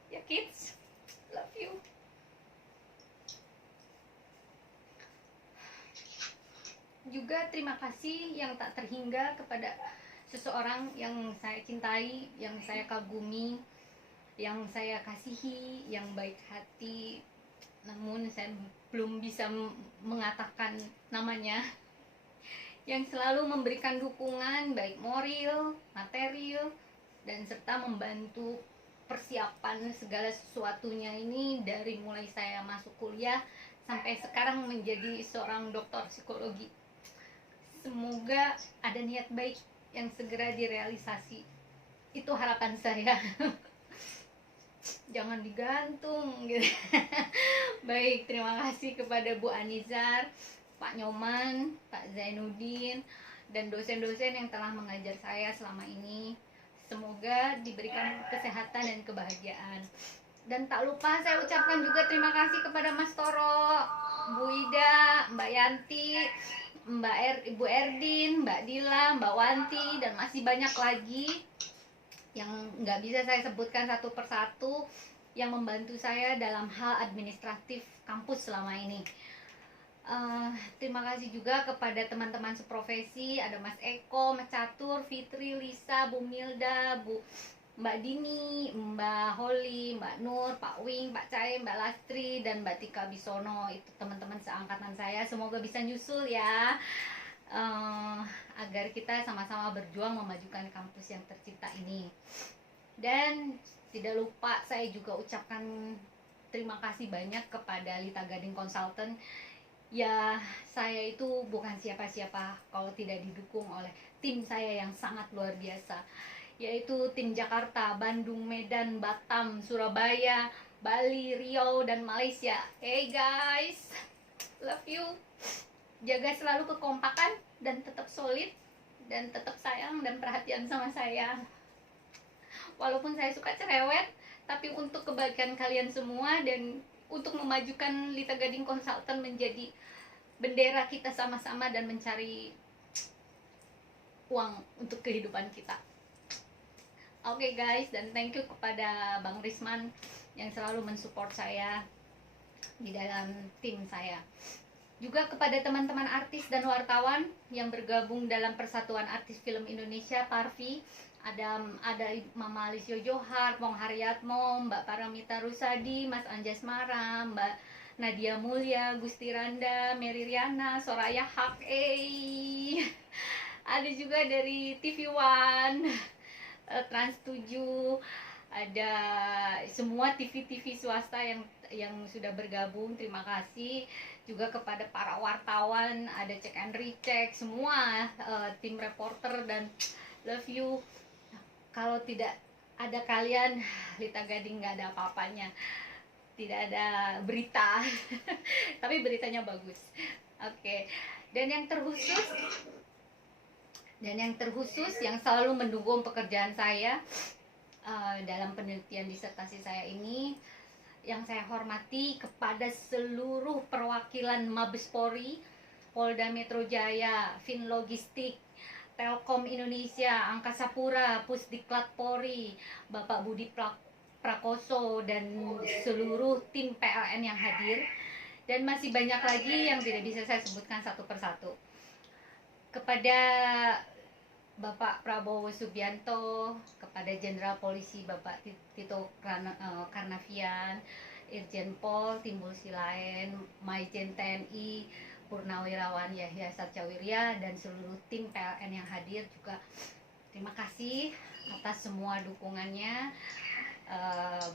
Ya kids, love you. Juga terima kasih yang tak terhingga kepada seseorang yang saya cintai, yang saya kagumi, yang saya kasihi, yang baik hati. Namun saya belum bisa mengatakan namanya, yang selalu memberikan dukungan baik moral, material, dan serta membantu persiapan segala sesuatunya ini dari mulai saya masuk kuliah sampai sekarang menjadi seorang dokter psikologi. Semoga ada niat baik yang segera direalisasi. Itu harapan saya. Jangan digantung gitu. Baik, terima kasih kepada Bu Anizar, Pak Nyoman, Pak Zainuddin, dan dosen-dosen yang telah mengajar saya selama ini. Semoga diberikan kesehatan dan kebahagiaan. Dan tak lupa saya ucapkan juga terima kasih kepada Mas Toro, Bu Ida, Mbak Yanti, Ibu Erdin, Mbak Dila, Mbak Wanti, dan masih banyak lagi yang nggak bisa saya sebutkan satu persatu yang membantu saya dalam hal administratif kampus selama ini. Terima kasih juga kepada teman-teman seprofesi, ada Mas Eko, Mas Catur, Fitri, Lisa, Bu Milda, Mbak Dini, Mbak Holly, Mbak Nur, Pak Wing, Pak Cai, Mbak Lastri, dan Mbak Tika Bisono. Itu teman-teman seangkatan saya. Semoga bisa nyusul ya, agar kita sama-sama berjuang memajukan kampus yang tercinta ini. Dan tidak lupa saya juga ucapkan terima kasih banyak kepada Lita Gading Consultant. Ya, saya itu bukan siapa-siapa kalau tidak didukung oleh tim saya yang sangat luar biasa, yaitu tim Jakarta, Bandung, Medan, Batam, Surabaya, Bali, Riau, dan Malaysia. Hey guys, love you. Jaga selalu kekompakan dan tetap solid dan tetap sayang dan perhatian sama saya. Walaupun saya suka cerewet, tapi untuk kebaikan kalian semua dan untuk memajukan Lita Gading Consultant menjadi bendera kita sama-sama dan mencari uang untuk kehidupan kita. Oke guys, dan thank you kepada Bang Risman yang selalu mensupport saya di dalam tim saya. Juga kepada teman-teman artis dan wartawan yang bergabung dalam Persatuan Artis Film Indonesia, Parvi. Ada Mama Alisio Johar, Pong Haryatmo, Mbak Paramita Rusadi, Mas Anjas Mara, Mbak Nadia Mulya, Gusti Randa, Mary Riana, Soraya Hak, ada juga dari TV One, Trans 7, ada semua TV-TV swasta yang sudah bergabung. Terima kasih juga kepada para wartawan, ada Cek and Recheck, semua tim reporter, dan love you. Kalau tidak ada kalian, Lita Gading nggak ada apa-apanya, tidak ada berita. Tapi beritanya bagus. Oke. Dan yang terkhusus yang selalu mendukung pekerjaan saya dalam penelitian disertasi saya ini, yang saya hormati kepada seluruh perwakilan Mabes Polri, Polda Metro Jaya, Finlogistik, Telkom Indonesia, Angkasa Pura, Pusdiklat Polri, Bapak Budi Prakoso, dan seluruh tim PLN yang hadir, dan masih banyak lagi yang tidak bisa saya sebutkan satu persatu. Kepada Bapak Prabowo Subianto, kepada Jenderal Polisi Bapak Tito Karnavian, Irjen Pol Timbul Silain, Maijen TNI Purnawirawan Yahya Satcawirya, dan seluruh tim PLN yang hadir juga, terima kasih atas semua dukungannya.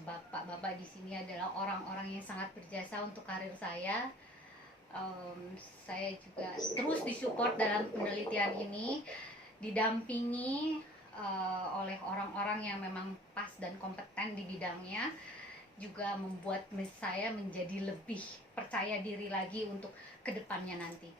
Bapak-bapak di sini adalah orang-orang yang sangat berjasa untuk karir saya. Saya juga terus disupport dalam penelitian ini, didampingi oleh orang-orang yang memang pas dan kompeten di bidangnya, juga membuat saya menjadi lebih percaya diri lagi untuk kedepannya nanti.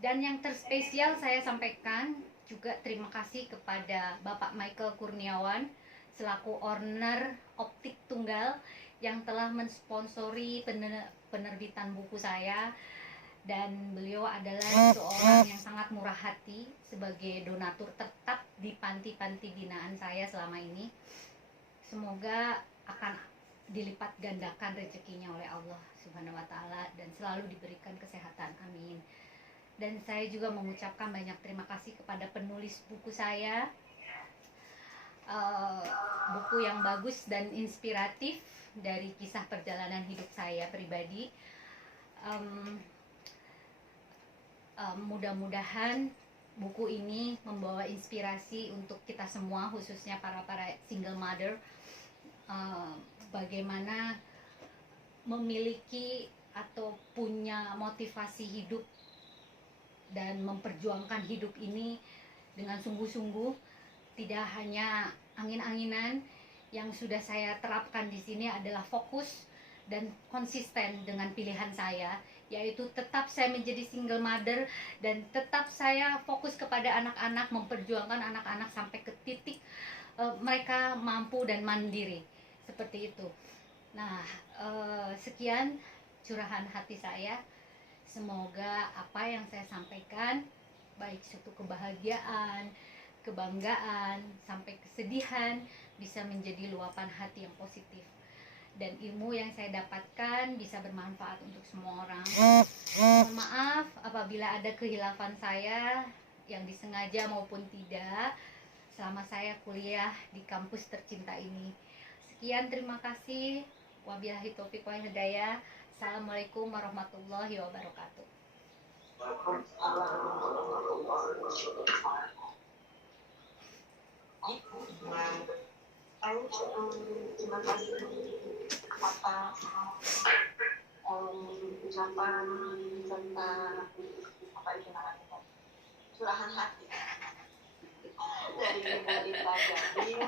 Dan yang terspesial saya sampaikan juga terima kasih kepada Bapak Michael Kurniawan selaku owner Optik Tunggal yang telah mensponsori penerbitan buku saya, dan beliau adalah seorang yang sangat murah hati sebagai donatur tetap di panti-panti binaan saya selama ini. Semoga akan dilipat gandakan rezekinya oleh Allah Subhanahu wa Ta'ala dan selalu diberikan kesehatan, amin. Dan saya juga mengucapkan banyak terima kasih kepada penulis buku saya, buku yang bagus dan inspiratif dari kisah perjalanan hidup saya pribadi. Mudah-mudahan buku ini membawa inspirasi untuk kita semua, khususnya para single mother, bagaimana memiliki atau punya motivasi hidup dan memperjuangkan hidup ini dengan sungguh-sungguh, tidak hanya angin-anginan. Yang sudah saya terapkan di sini adalah fokus dan konsisten dengan pilihan saya, yaitu tetap saya menjadi single mother dan tetap saya fokus kepada anak-anak, memperjuangkan anak-anak sampai ke titik mereka mampu dan mandiri, seperti itu. Nah, sekian curahan hati saya. Semoga apa yang saya sampaikan, baik suatu kebahagiaan, kebanggaan, sampai kesedihan, bisa menjadi luapan hati yang positif. Dan ilmu yang saya dapatkan bisa bermanfaat untuk semua orang. Mohon maaf apabila ada kehilafan saya yang disengaja maupun tidak selama saya kuliah di kampus tercinta ini. Sekian, terima kasih. Wabillahi taufiq wal hidayah. Assalamualaikum warahmatullahi wabarakatuh. Terima kasih atas ucapan serta apa itu namanya, curahan hati dari Ibu Lita Gading.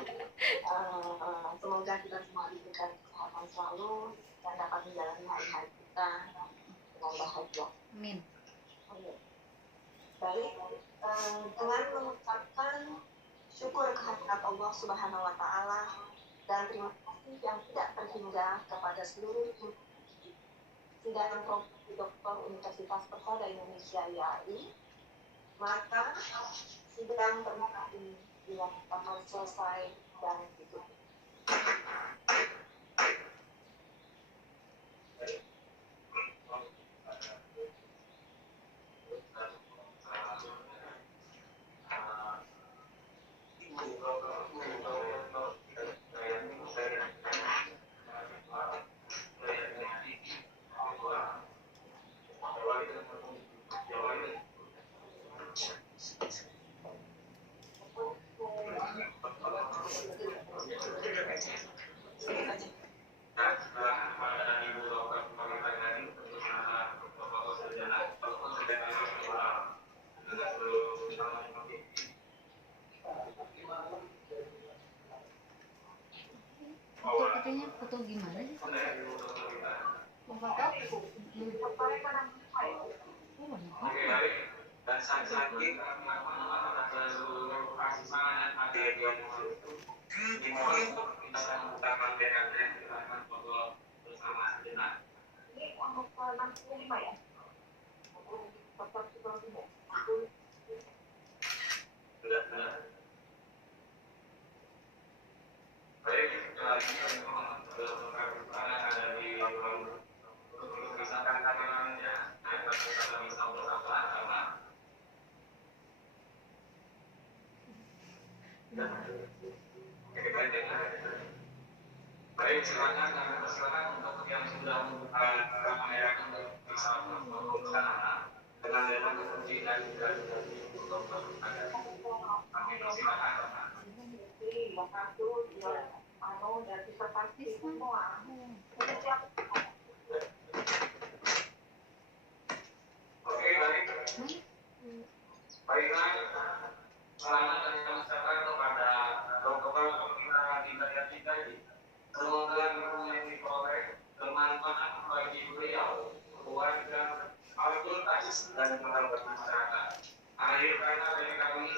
Semoga kita semua diberikan kesehatan selalu dan dapat menjalani hari-hari kita dengan bahagia. Amin. Baik, dengan mengucapkan syukur kehadirat Allah Subhanahu wa Ta'ala dan terima kasih yang tidak terhingga kepada seluruh sidang Profesor Doktor Universitas Persada Indonesia YAI, maka sidang terbuka ini dinyatakan selesai dan ditutup. fotonya foto gimana sih? Foto Hmm. fotonya kadang baik. Oh, banyak Oke, banget. baik. Dan saking dimohon bisa utama BRT foto bersama sejenak. Ini untuk 65 ya? Tetap seperti ini. Benar. Baik, ini ada di misalkan kameranya, kita bisa bersama-sama. Baik, silakan untuk yang sudah membuka kamera untuk bisa bersama dengan kunci dan untuk kami persilakan. Jadi, satu, dan disertasi semua. Jadi, siapa? Oke, baik. Baiklah, selamat kami ucapkan kepada Dr. Hidayat Hidayat. Semoga ilmu yang diperoleh bermanfaat bagi beliau, keluarga, fakultas, dan teman-teman masyarakat. Akhir kata dari kami,